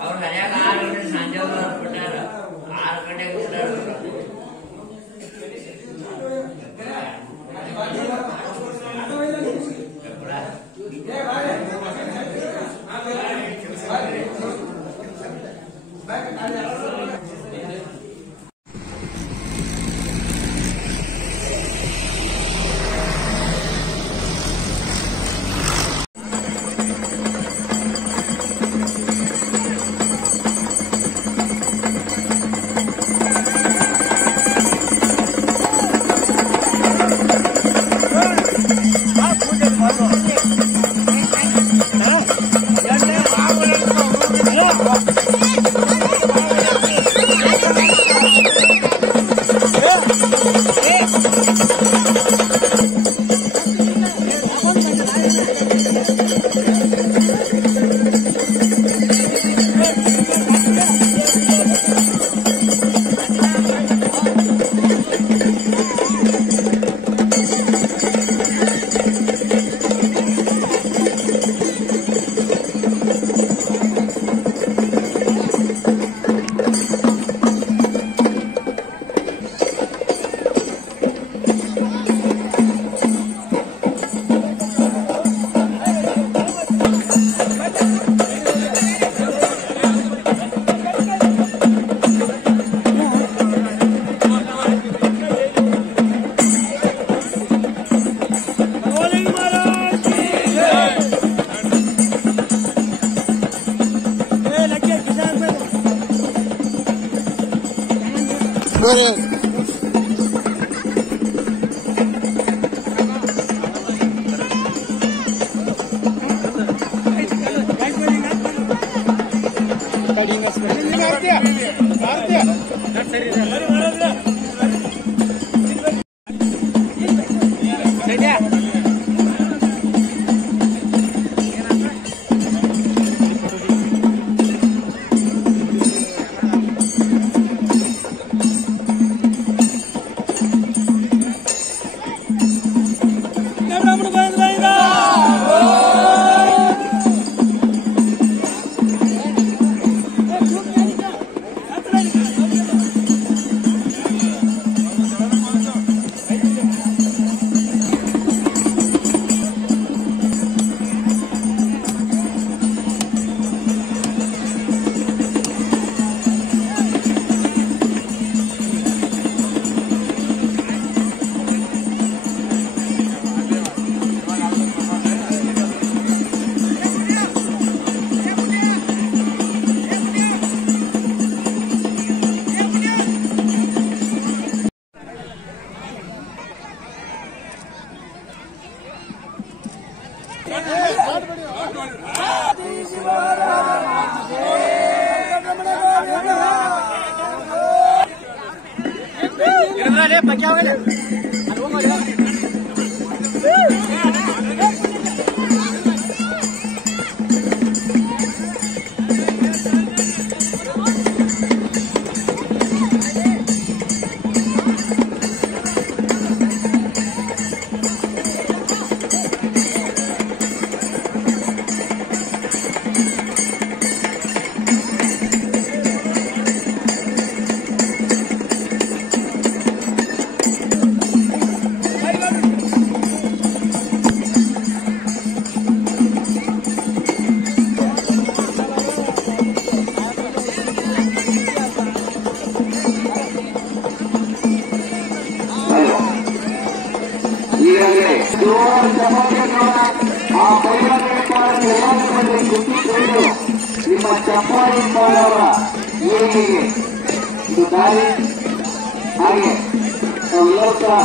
और हरियाणा 6 गंटे संजय 6 गंटे ನಿಮ್ಮ ಚಪ್ಪಾಳಿ ಮಾಡುವ ಏನಿಗೆ ಇದು ದಾರಿ ಹಾಗೆ ನಾವೆಲ್ಲರೂ ಸಹ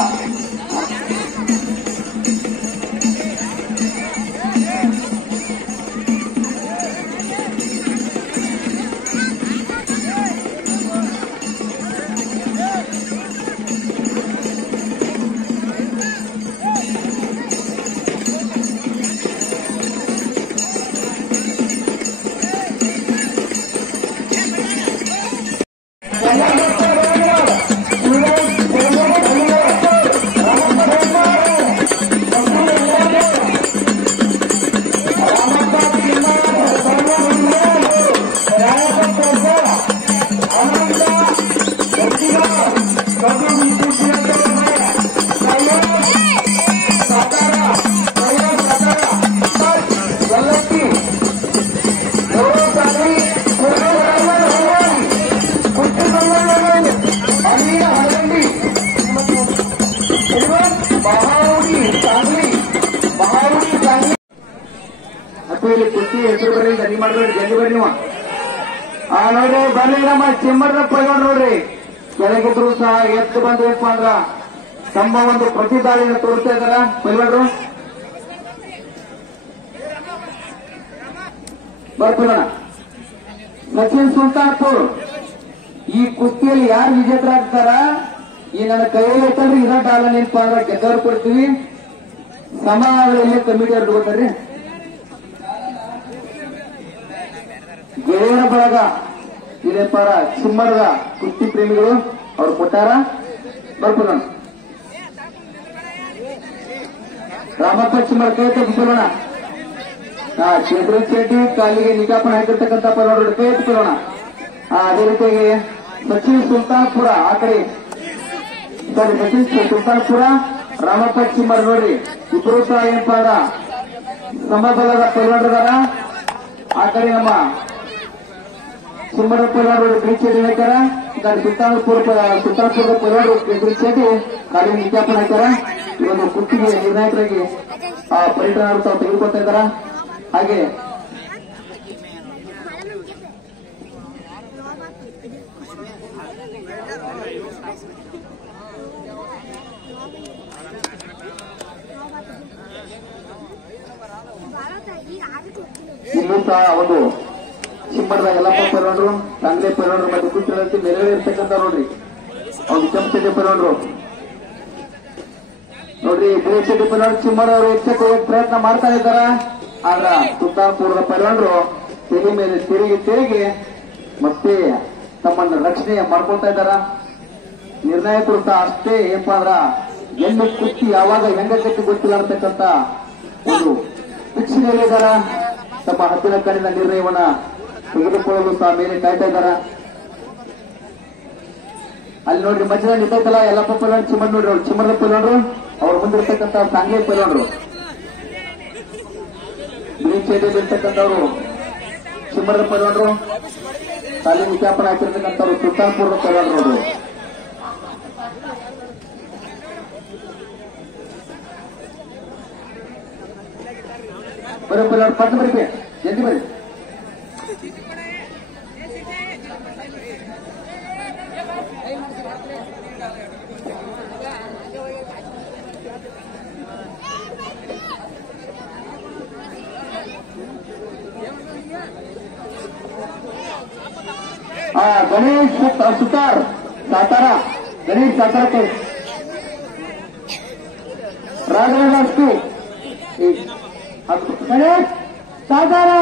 ಕುಸ್ತಿಯಲ್ಲಿ ಕುಸ್ತಿ ಹೆಸರು ಬರ್ರಿ ಗಡಿ ಮಾಡಿದ್ರೆ ಜಲ್ದಿ ಬರ್ರಿ ನೀವು. ನೋಡ್ರಿ ಬರ್ರಿ ನಮ್ಮ ಚಿಮ್ಮರ್ನ ಪೈಲ್ವಾನ್ ನೋಡ್ರಿ ಕೆಳಗಿದ್ರು ಸಹ ಎತ್ತು ಬಂದ್ರಪ್ಪ ಅಂದ್ರ ತಮ್ಮ ಒಂದು ಪ್ರತಿದಾಳಿನ ತೋರಿಸ್ತಾ ಇದಾರ ಪೈಲ್ವಾನ್ರು. ಬರ್ತೀವಣ್ಣ ಸಚಿನ್ ಸುಲ್ತಾನ್ಪುರ್. ಈ ಕುಸ್ತಿಯಲ್ಲಿ ಯಾರು ವಿಜೇತರಾಗ್ತಾರ ಈ ನನ್ನ ಕೈಯಲ್ಲಿ ಐತಲ್ರಿ ಇದ ಡಾಲ ನೆನಪ ಅಂದ್ರ ಗೆದ್ದವ್ರು ಕೊಡ್ತೀವಿ. ಸಮಾಜದಲ್ಲಿ ಕಮಿಟಿ ಅವ್ರು ಗೊತ್ತಾರ್ರಿ ಗೆಳೆಯರ ಬಳಗ ಇದೇಪಾರ ಚಿಮ್ಮರ್ಗ ಕುಸ್ತಿ ಪ್ರೇಮಿಗಳು ಅವ್ರು ಕೊಟ್ಟಾರ. ಬರ್ಕೊಳ್ಳೋಣ ರಾಮಪ್ಪ ಚಿಮ್ಮರ್ ಕೈ ತಪ್ಪಿಸೋಣ. ಚೇತನ್ ಶೆಟ್ಟಿ ಕಾಲಿಗೆ ನಿಜಾಪನ ಹಾಕಿರ್ತಕ್ಕಂಥ ಪರವಾಡ ಕೈ ಎತ್ಕೊಳ್ಳೋಣ. ಅದೇ ರೀತಿಯಾಗಿ ಸಚಿನ್ ಸುಲ್ತಾನ್ಪುರ ಆ ಕಡೆ ಸಚಿನ್ ಸುಲ್ತಾನ್ಪುರ ರಾಮಪ್ಪ ಚಿಮ್ಮರ್ ನೋಡ್ರಿ ಇಬ್ರು ಸಹ ಏನಪ್ಪ ಅಂದ್ರ ಸಮಬಲದ ಪೈಲ್ವಾನರದಾರ. ಆ ಕಡೆ ನಮ್ಮ ಚಿಮ್ಮರ ಪೈಲ್ವಾನರು ಗ್ರೀನ್ ಶೆಟ್ಟಿ ಹಾಕ್ಯಾರ. ಈ ಕಡೆ ಸುಲ್ತಾನ್ಪುರದ ಪೈಲ್ವಾನರು ಗ್ರೀನ್ ಶೆಟ್ಟಿ ಕಾಲಿಗೆ ನಿಜಾಪನ ಹಾಕ್ಯಾರ. ಈ ಒಂದು ಕುಸ್ತಿಗೆ ನಿರ್ಣಾಯಕರಾಗಿ ಪರ್ಯಟನರು ತಾವು ತೆಗೆದುಕೊಳ್ತಾ ಇದ್ದಾರ. ಹಾಗೆ ಇಲ್ಲೂ ಸಹ ಒಂದು ಚಿಮ್ಮರದ ಯಲ್ಲಪ್ಪ ಪೈಲ್ವಾನರು ತಂಗ್ಲೆ ಪೈಲ್ವಾನರು ಮತ್ತೆ ಕುಸ್ತಿ ನೆರಳೆ ಇರ್ತಕ್ಕಂಥ ನೋಡ್ರಿ ಅವ್ರು ಕೆಂಪಚೆಡ್ಡಿ ಪೈಲ್ವಾನರು ನೋಡ್ರಿ ಬಿಳಿಚೆಡ್ಡಿ ಪೈಲ್ವಾನ್ ಚಿಮ್ಮರ್ ಅವರು ಹೆಚ್ಚಕ್ಕೆ ಹೋಗಕ್ಕೆ ಪ್ರಯತ್ನ ಮಾಡ್ತಾ ಇದ್ದಾರ. ಆದ್ರ ಸುಲ್ತಾನ್ಪುರದ ಪೈಲ್ವಾನರು ತೆಗೆ ಮೇಲೆ ತಿರುಗಿ ಮತ್ತೆ ತಮ್ಮನ್ನ ರಕ್ಷಣೆ ಮಾಡ್ಕೊಳ್ತಾ ಇದ್ದಾರ. ನಿರ್ಣಾಯಕರು ಸಹ ಅಷ್ಟೇ ಏನಪ್ಪಾ ಅಂದ್ರ ಎಣ್ಣೆ ಕುಸ್ತಿ ಯಾವಾಗ ಹೆಂಗಕ್ಕೆ ಗೊತ್ತಿಲ್ಲ ಅಂತಕ್ಕಂಥ ಒಂದು ಶಿಕ್ಷೆಯಲ್ಲಿದ್ದಾರ. ತಮ್ಮ ಹತ್ತಿರ ಕಣ್ಣಿನ ನಿರ್ಣಯವನ್ನ ತೆಗೆದುಕೊಳ್ಳಲು ಸಹ ಮೇಲೆ ಕಾಯ್ತಾ ಇದ್ದಾರ. ಅಲ್ಲಿ ನೋಡ್ರಿ ಮಧ್ಯದಲ್ಲಿ ನಿಂತೈತಲ್ಲ ಯಲ್ಲಪ್ಪ ಪೈಲ್ವಾನ್ ಚಿಮ್ಮರ್ ನೋಡ್ರಿ ಅವ್ರು ಚಿಮ್ಮರದ ಪೈಲ್ವಾನರು ಅವ್ರ ಮುಂದಿರ್ತಕ್ಕಂಥ ಸಾಂಗ್ಲಿ ಪೈಲ್ವಾನರು ಗ್ರೀನ್ ಶೆಡ್ಡಿಯಲ್ಲಿ ಇರ್ತಕ್ಕಂಥವ್ರು ಚಿಮ್ಮರದ ಪೈಲ್ವಾನರು ಕಾಲಿಗೆ ನಿಜಾಪನ ಹಾಕಿರ್ತಕ್ಕಂಥವ್ರು ಸುಲ್ತಾನ್ಪುರದ ಪೈಲ್ವಾನರು ನೋಡ್ರಿ. ಬರೀ ಪೈಲ್ವಾನ್ ಪಟ್ಟು ಬರೀ ಜಲ್ದಿ ಬರ್ರಿ. गणेश सुतार सातारा गणेश सातारा के राजराज गणेश सातारा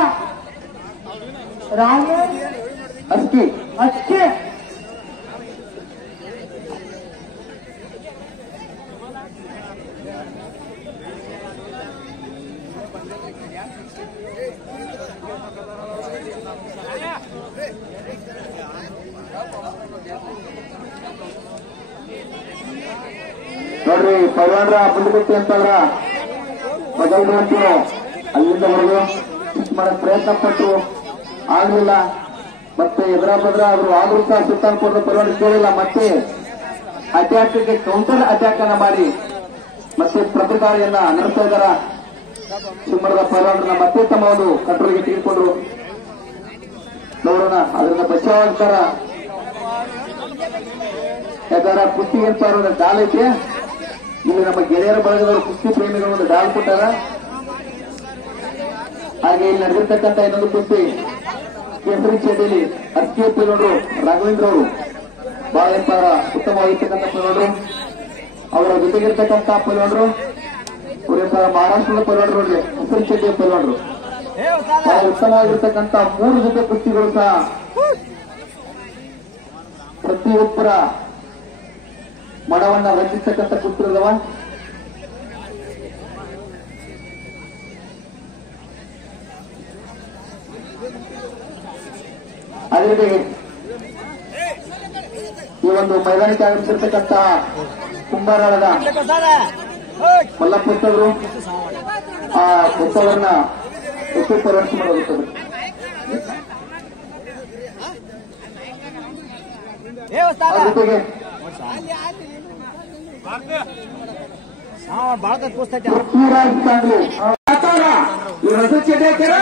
राज अस्की अच्छे ನೋಡ್ರಿ ಪೈಲ್ವಾನರ ಮುಂದಕ್ಕೆ ಅಂತಂದ್ರ ಮೊದಲು ಅಂತೀವಿ ಅಲ್ಲಿಂದ ಹೊರಗೆ ಮಾಡಕ್ ಪ್ರಯತ್ನ ಪಟ್ಟು ಆಗ್ಲಿಲ್ಲ. ಮತ್ತೆ ಎದುರ ಬದ್ರ ಆದ್ರೂ ಸಹ ಸುಲ್ತಾನ್ಪುರದ ಪೈಲ್ವಾನ ಕೇಳಿಲ್ಲ. ಮತ್ತೆ ಅಟ್ಯಾಕ್ಗೆ ಕೌಂಟರ್ ಅಟ್ಯಾಕ್ ಅನ್ನ ಮಾಡಿ ಮತ್ತೆ ಪ್ರತಿದಾಳಿಯನ್ನ ನಡೆಸ್ತಾ ಇದ್ದಾರ. ಚಿಮ್ಮರದ ಪೈಲ್ವಾನರನ್ನ ಮತ್ತೆ ತಮ್ಮ ಒಂದು ಕಂಟ್ರೋಲ್ಗೆ ತೆಗೆದುಕೊಂಡ್ರು. ನೋಡೋಣ ಅದರಿಂದ ಬಚಾವಾಗ್ತಾರ. ಯಾಕಂದ್ರೆ ಕುಸ್ತಿ ಅಂತ ಡಾಲ್ ಐತೆ. ಇಲ್ಲಿ ನಮ್ಮ ಗೆಳೆಯರ ಬಳಗದವರು ಕುಸ್ತಿ ಪ್ರೇಮಿಗಳು ಒಂದು ಡಾಲ್ ಕೊಟ್ಟಾರ. ಹಾಗೆ ಇಲ್ಲಿ ನಡೆದಿರ್ತಕ್ಕಂಥ ಇನ್ನೊಂದು ಕುಸ್ತಿ ಕೇಸರಿ ಚೇಟಿಯಲ್ಲಿ ಅರ್ಕಿ ಪೈಲ್ವಾನರು ರಾಘವೇಂದ್ರ ಅವರು ಬಹಳ ಎಂಪಾರ ಉತ್ತಮವಾಗಿರ್ತಕ್ಕಂಥ ಪೈಲ್ವಾನರು. ಅವರ ಜೊತೆಗಿರ್ತಕ್ಕಂಥ ಪೈಲ್ವಾನರು ಅವರೆಂಪಾರ ಮಹಾರಾಷ್ಟ್ರದ ಪೈಲ್ವಾನರು ನೋಡ್ರಿ ಕೇಸರಿ ಚೇಟಿಯ ಪೈಲ್ವಾನರು ಬಹಳ ಉತ್ತಮವಾಗಿರ್ತಕ್ಕಂಥ 3 ಜೊತೆ ಕುಸ್ತಿಗಳು ಸಹ ಪ್ರತಿಯೊಬ್ಬರ ಮನವನ್ನ ರಂಜಿಸ್ತಕ್ಕಂಥ ಕುಸ್ತಿಗಳವ. ಅದೇ ರೀತಿ ಈ ಒಂದು ಮೈದಾನಕ್ಕೆ ಆಗಮಿಸಿರ್ತಕ್ಕಂಥ ಕುಂಬಾರಾಳದ ಮಲ್ಲಪ್ಪಸ್ತವರು ಆ ಉತ್ಸವನ್ನ ಹೆಚ್ಚು ಪರಿವರ್ತನೆ ಮಾಡಲಾಗುತ್ತದೆ. ಜೊತೆಗೆ ಪೃಥ್ವಿರಾಜ್ ಸಾಂಗ್ಲಿ ಮೂಕದಾರ ಇವ್ರ ಹೆಸರು ಚಡ್ಡಿ ಹಾಕ್ಯಾರ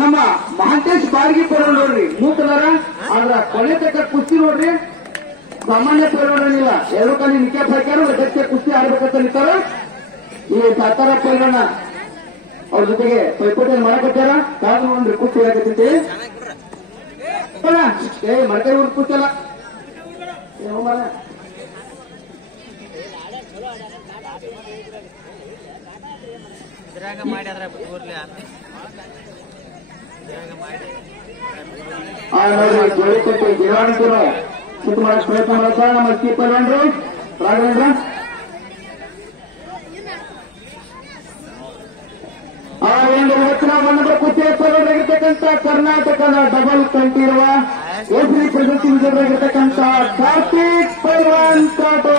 ನಮ್ಮ ಮಹಾಂತೇಶ್ ಬಾರ್ಗಿ ಪೈಲ್ವಾನ್ ನೋಡ್ರಿ ಮೂಕದಾರ ಆದ್ರ ಕೊನೆ ತಕ್ಕ ಕುಸ್ತಿ ನೋಡ್ರಿ ಸಾಮಾನ್ಯ ಪೈಲ್ವಾನಿಲ್ಲ ಎರಡು ಕಾಲಿ ನಿಕ್ಯಾಪ್ ಹಾಕ್ಯಾರ ಅದಕ್ಕೆ ಕುಸ್ತಿ ಆಡ್ಬೇಕಂತ ನಿಂತಾರ ಈ ಸಾತಾರ ಪೈಲ್ವಾನ ಅವ್ರ ಜೊತೆಗೆ ಪೈಪೋಟಿಯಲ್ಲಿ ಮಾಡಕತ್ತಾರ ಕಾದು ನೋಡ್ರಿ ಕುಸ್ತಿ ಹಾಕತ್ತೈತಿ ಏ ಮಡಕೈ ಹುಡುಗ ಕುಸ್ತಿಲ್ಲ ನೋಡ್ರಿ ಜೋಳಿ ಕಟ್ಟಿ ಗಿರಾಣಿಕರು ಸುತ್ತ ಮಾಡಕ್ ಪ್ರಯತ್ನ ಮಾಡತ್ತ ನಮ್ಮ ಕೀ ಪೈಲ್ವಾನ್ರು ರಾಘವೇಂದ್ರ ಒಂದು ಇವತ್ತಿನ ಒಂದು ಕುಸ್ತಿ ಪೈಲ್ವಾನರಾಗಿರ್ತಕ್ಕಂಥ ಕರ್ನಾಟಕದ ಡಬಲ್ ಕಂಠಿರುವ ಎಸ್ರಿ ಪ್ರಶಸ್ತಿ ವಿಜೇತರಾಗಿರ್ತಕ್ಕಂಥ ಕಾರ್ತಿಕ್ ಪೈಲ್ವಾನ್ ಕಾಟು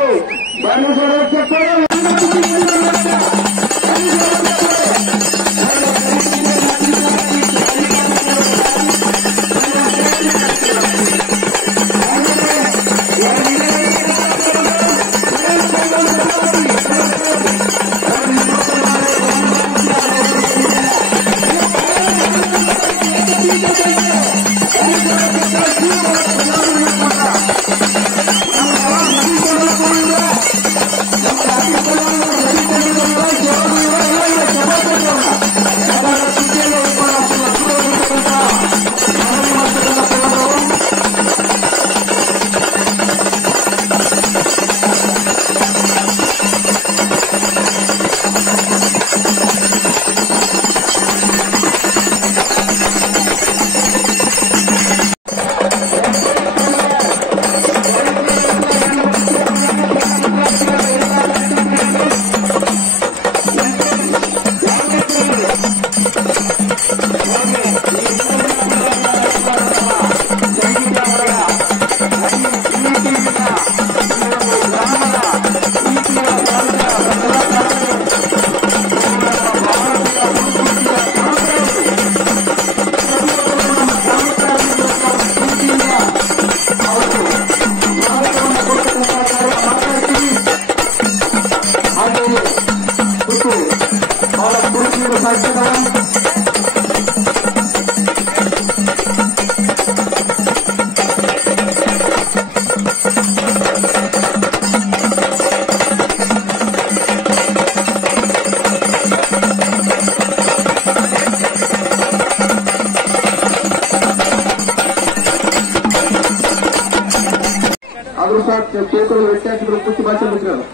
ಆದ್ರೂ ಸಹ ಚೇತರು ವ್ಯತ್ಯಾಸಗಳು ಕುಸ್ತಿ ಭಾಷೆ ಬಿಟ್ಟಿರೋದು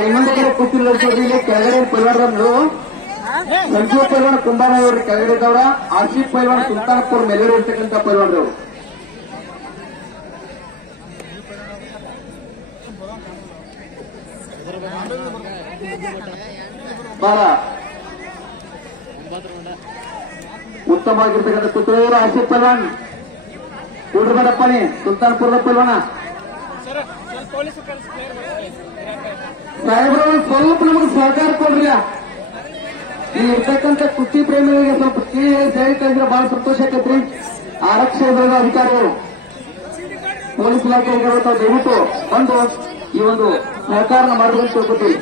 ಇನ್ನೊಂದು ಕಡೆ ಕುಸ್ತಿ ನಡೆಸೋದು ಇಲ್ಲಿ ಕೆಳಗಡೆ ಪೈಲ್ವಾನರು ಸಂಜೀವ್ ಪೈಲ್ವಾನ್ ಕುಂಬಾರವ್ರ ಕೆಳಗಡೆ ಇದ್ದವ್ರ ಆಶೀಫ್ ಪೈಲ್ವಾನ್ ಸುಲ್ತಾನ್ಪುರ್ ಮೇಲ್ಗಡೆ ಇರ್ತಕ್ಕಂಥ ಪೈಲ್ವಾನರು ಬಹಳ ಉತ್ತಮವಾಗಿರ್ತಕ್ಕಂಥ ಕುತ್ತೂರು ಆಶೀಫ್ ಪೈಲ್ವಾನ್ ಕೂಡ್ರಬಡಪ್ಪನಿ ಸುಲ್ತಾನ್ಪುರದ ಪೈಲ್ವಾನ ಸಾಹೇಬ್ರ ಸ್ವಲ್ಪ ನಮಗೆ ಸಹಕಾರ ಕೊಡ್ರಿ ಈ ಇರ್ತಕ್ಕಂಥ ಕುಸ್ತಿ ಪ್ರೇಮಿಗಳಿಗೆ ಸ್ವಲ್ಪ ಸೇರಿದ್ರೆ ಬಹಳ ಸಂತೋಷ ಆಕೈತ್ರಿ ಆರಕ್ಷಕ ವಿಭಾಗದ ಅಧಿಕಾರಿಗಳು ಪೊಲೀಸ್ ಇಲಾಖೆಗಳು ತಾವು ದಯವಿಟ್ಟು ಬಂದು ಈ ಒಂದು ಸಹಕಾರನ ಮಾಡಬೇಕು ತಿಳ್ಕೊತೀವಿ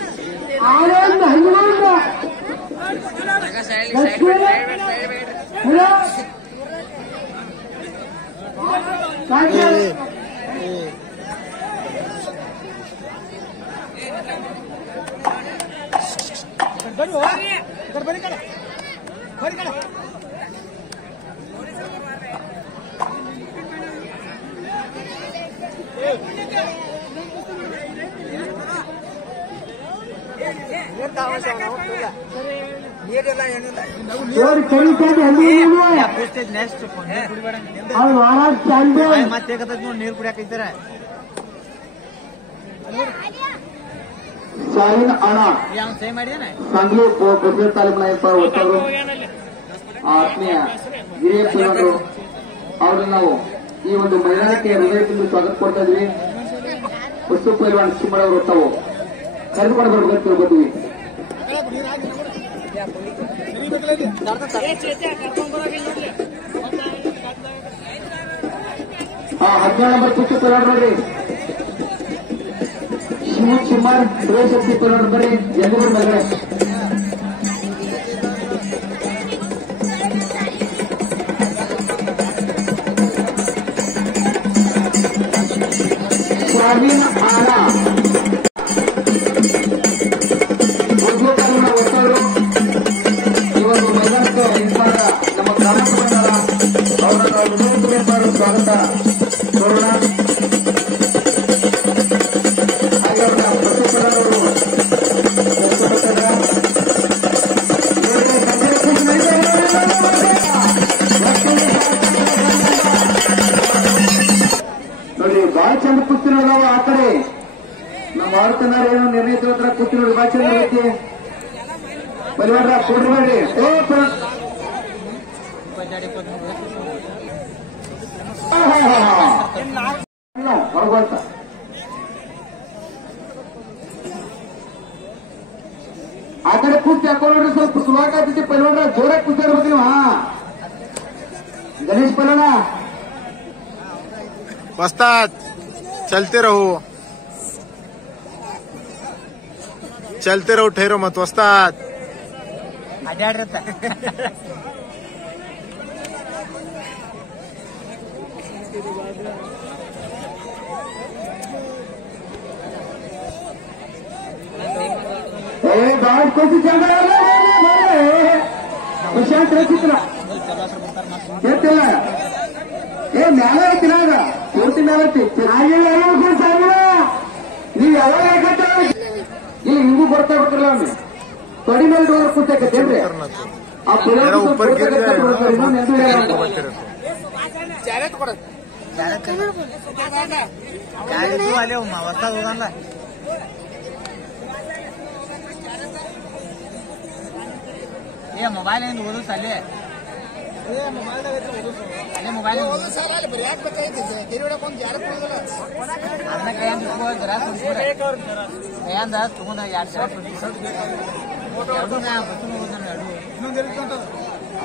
ನೀರು ಕುಡಿಯಾಕಿದ್ದಾರೆ ಶಾಲಿನ ಅಣ सांगली ಬಸವ ತಾಲೂಕಿನ ಒತ್ತವರು ಆತ್ಮೀಯ ಹಿರಿಯ ಪೈಲ್ವಾನರು ಅವ್ರನ್ನ ನಾವು ಈ ಒಂದು ಮೈದಾನಕ್ಕೆ ಹೃದಯ ತುಂಬಿ ಸ್ವಾಗತ ಕೊಡ್ತಾ ಇದ್ವಿ. ವಸ್ತು ಪೈಲ್ವಾನ್ ಚಿಮ್ಮಡವರು ತಾವು ಕರೆದುಕೊಂಡು ಬರ್ಬೇಕು ತಿಳ್ಕೊತೀವಿ. 17 ನಂಬರ್ ಕುಸ್ತಿ ಪೈಲ್ವಾನ್ ನೋಡ್ರಿ ಶಿವಕುಮಾರ್ ಶಿವಶಕ್ತಿ ಪೈಲ್ವಾನ್ ಬರ್ರಿ ಎಲ್ಲರೂ ಮದುವೆ ಶಾಮೀನ್ ಆಳ ಉದ್ಯೋಗಗಳನ್ನ ಒತ್ತವರು ಇವರು ಮೈದಾನಕ್ಕೆ ಇಂಪಾದ ನಮ್ಮ ಗ್ರಾಮಕ್ಕೆ ಬಂದಾರ ಅವರನ್ನ ಹೃದಯಪೂರ್ವಕ ಸ್ವಾಗತ ಕೋರೋಣ ಹಾಗೆ ಅವರ ಪ್ರತಿಫಲನವರು ನೋಡಿ ಬಹಳ ಚಂದ ಕುಸ್ತಿ ನೋಡವ ಆ ಕಡೆ ನಮ್ಮ ಆಡ್ತನಾರ ಏನೋ ನಿರ್ಣಯ ಹತ್ರ ಕುಸ್ತಿ ನೋಡಿ ಬಹಳ ಚಂದ ಐತಿ ಪರಿವಾರ ಕೊಡ್ಬೇಡಿ ಹೊರಗೋತ ಆ ಕಡೆ ಕುಸ್ತಿ ಹಾಕೊಂಡ್ರಿ ಸ್ವಲ್ಪ ಸುಲಭ ಪರಿವಾರ ಜೋರಾಗಿ ಕುಸ್ತಿ ಆಡ್ಬೇಕು ನೀವು ಗಣೇಶ್ ಪೈಲವಾನ वस्ताद चलते रहो ठहरो मत वस्ताद गाँव को भी चल रहा प्रशांत रचित्र ಮ್ಯಾಲ ಐತಿ ನಾಗ ಪೂರ್ತಿ ಮ್ಯಾಲ ಐತಿ ನೀವ್ ಯಾವಾಗ ಇಲ್ಲಿ ಹಿಂಗೂ ಬರ್ತಾ ಇರ್ಬೇಕಲ್ಲ ಅವ್ನು ತೊಡಿ ಮೇಲೆ ಹೋದ್ರೆ ಕೂತೇಕತ್ತೇನ್ರಿ ಆ मोबाइल ओदू साले ಅಲ್ಲೇ ಮೊಬೈಲ್ ಅದನ್ನ ಕೈಯಂದ ತಗೊಂಡ 2 ಸಾವಿರ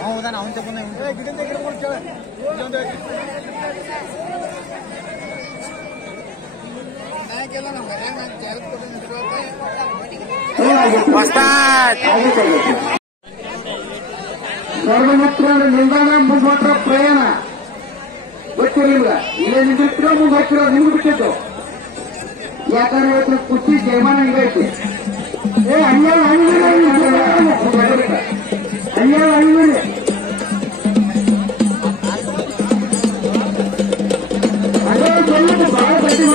ಹೋದಾನ ಅವನ್ ತಗೊಂಡ ಸರ್ವಮಿತ್ರ ನಿಲ್ದಾಣ ಮುಂದೆ ಪ್ರಯಾಣ ಗೊತ್ತಿರಲಿಲ್ಲ ಇಲ್ಲೇ ನಿಂತಿರ್ತಿರೋ ಮುಂದೆ ಹೋಗ್ತಿರೋ ನಿಮ್ಗೆ ಬಿಟ್ಟಿದ್ದು ಯಾಕಂದ್ರೆ ಇವತ್ತು ಕುಸ್ತಿ ಜಯಮಾನ ಐತಿ ಅನ್ಯಾಯ ಅದೇ ಬಹಳ ಗಟ್ಟಿ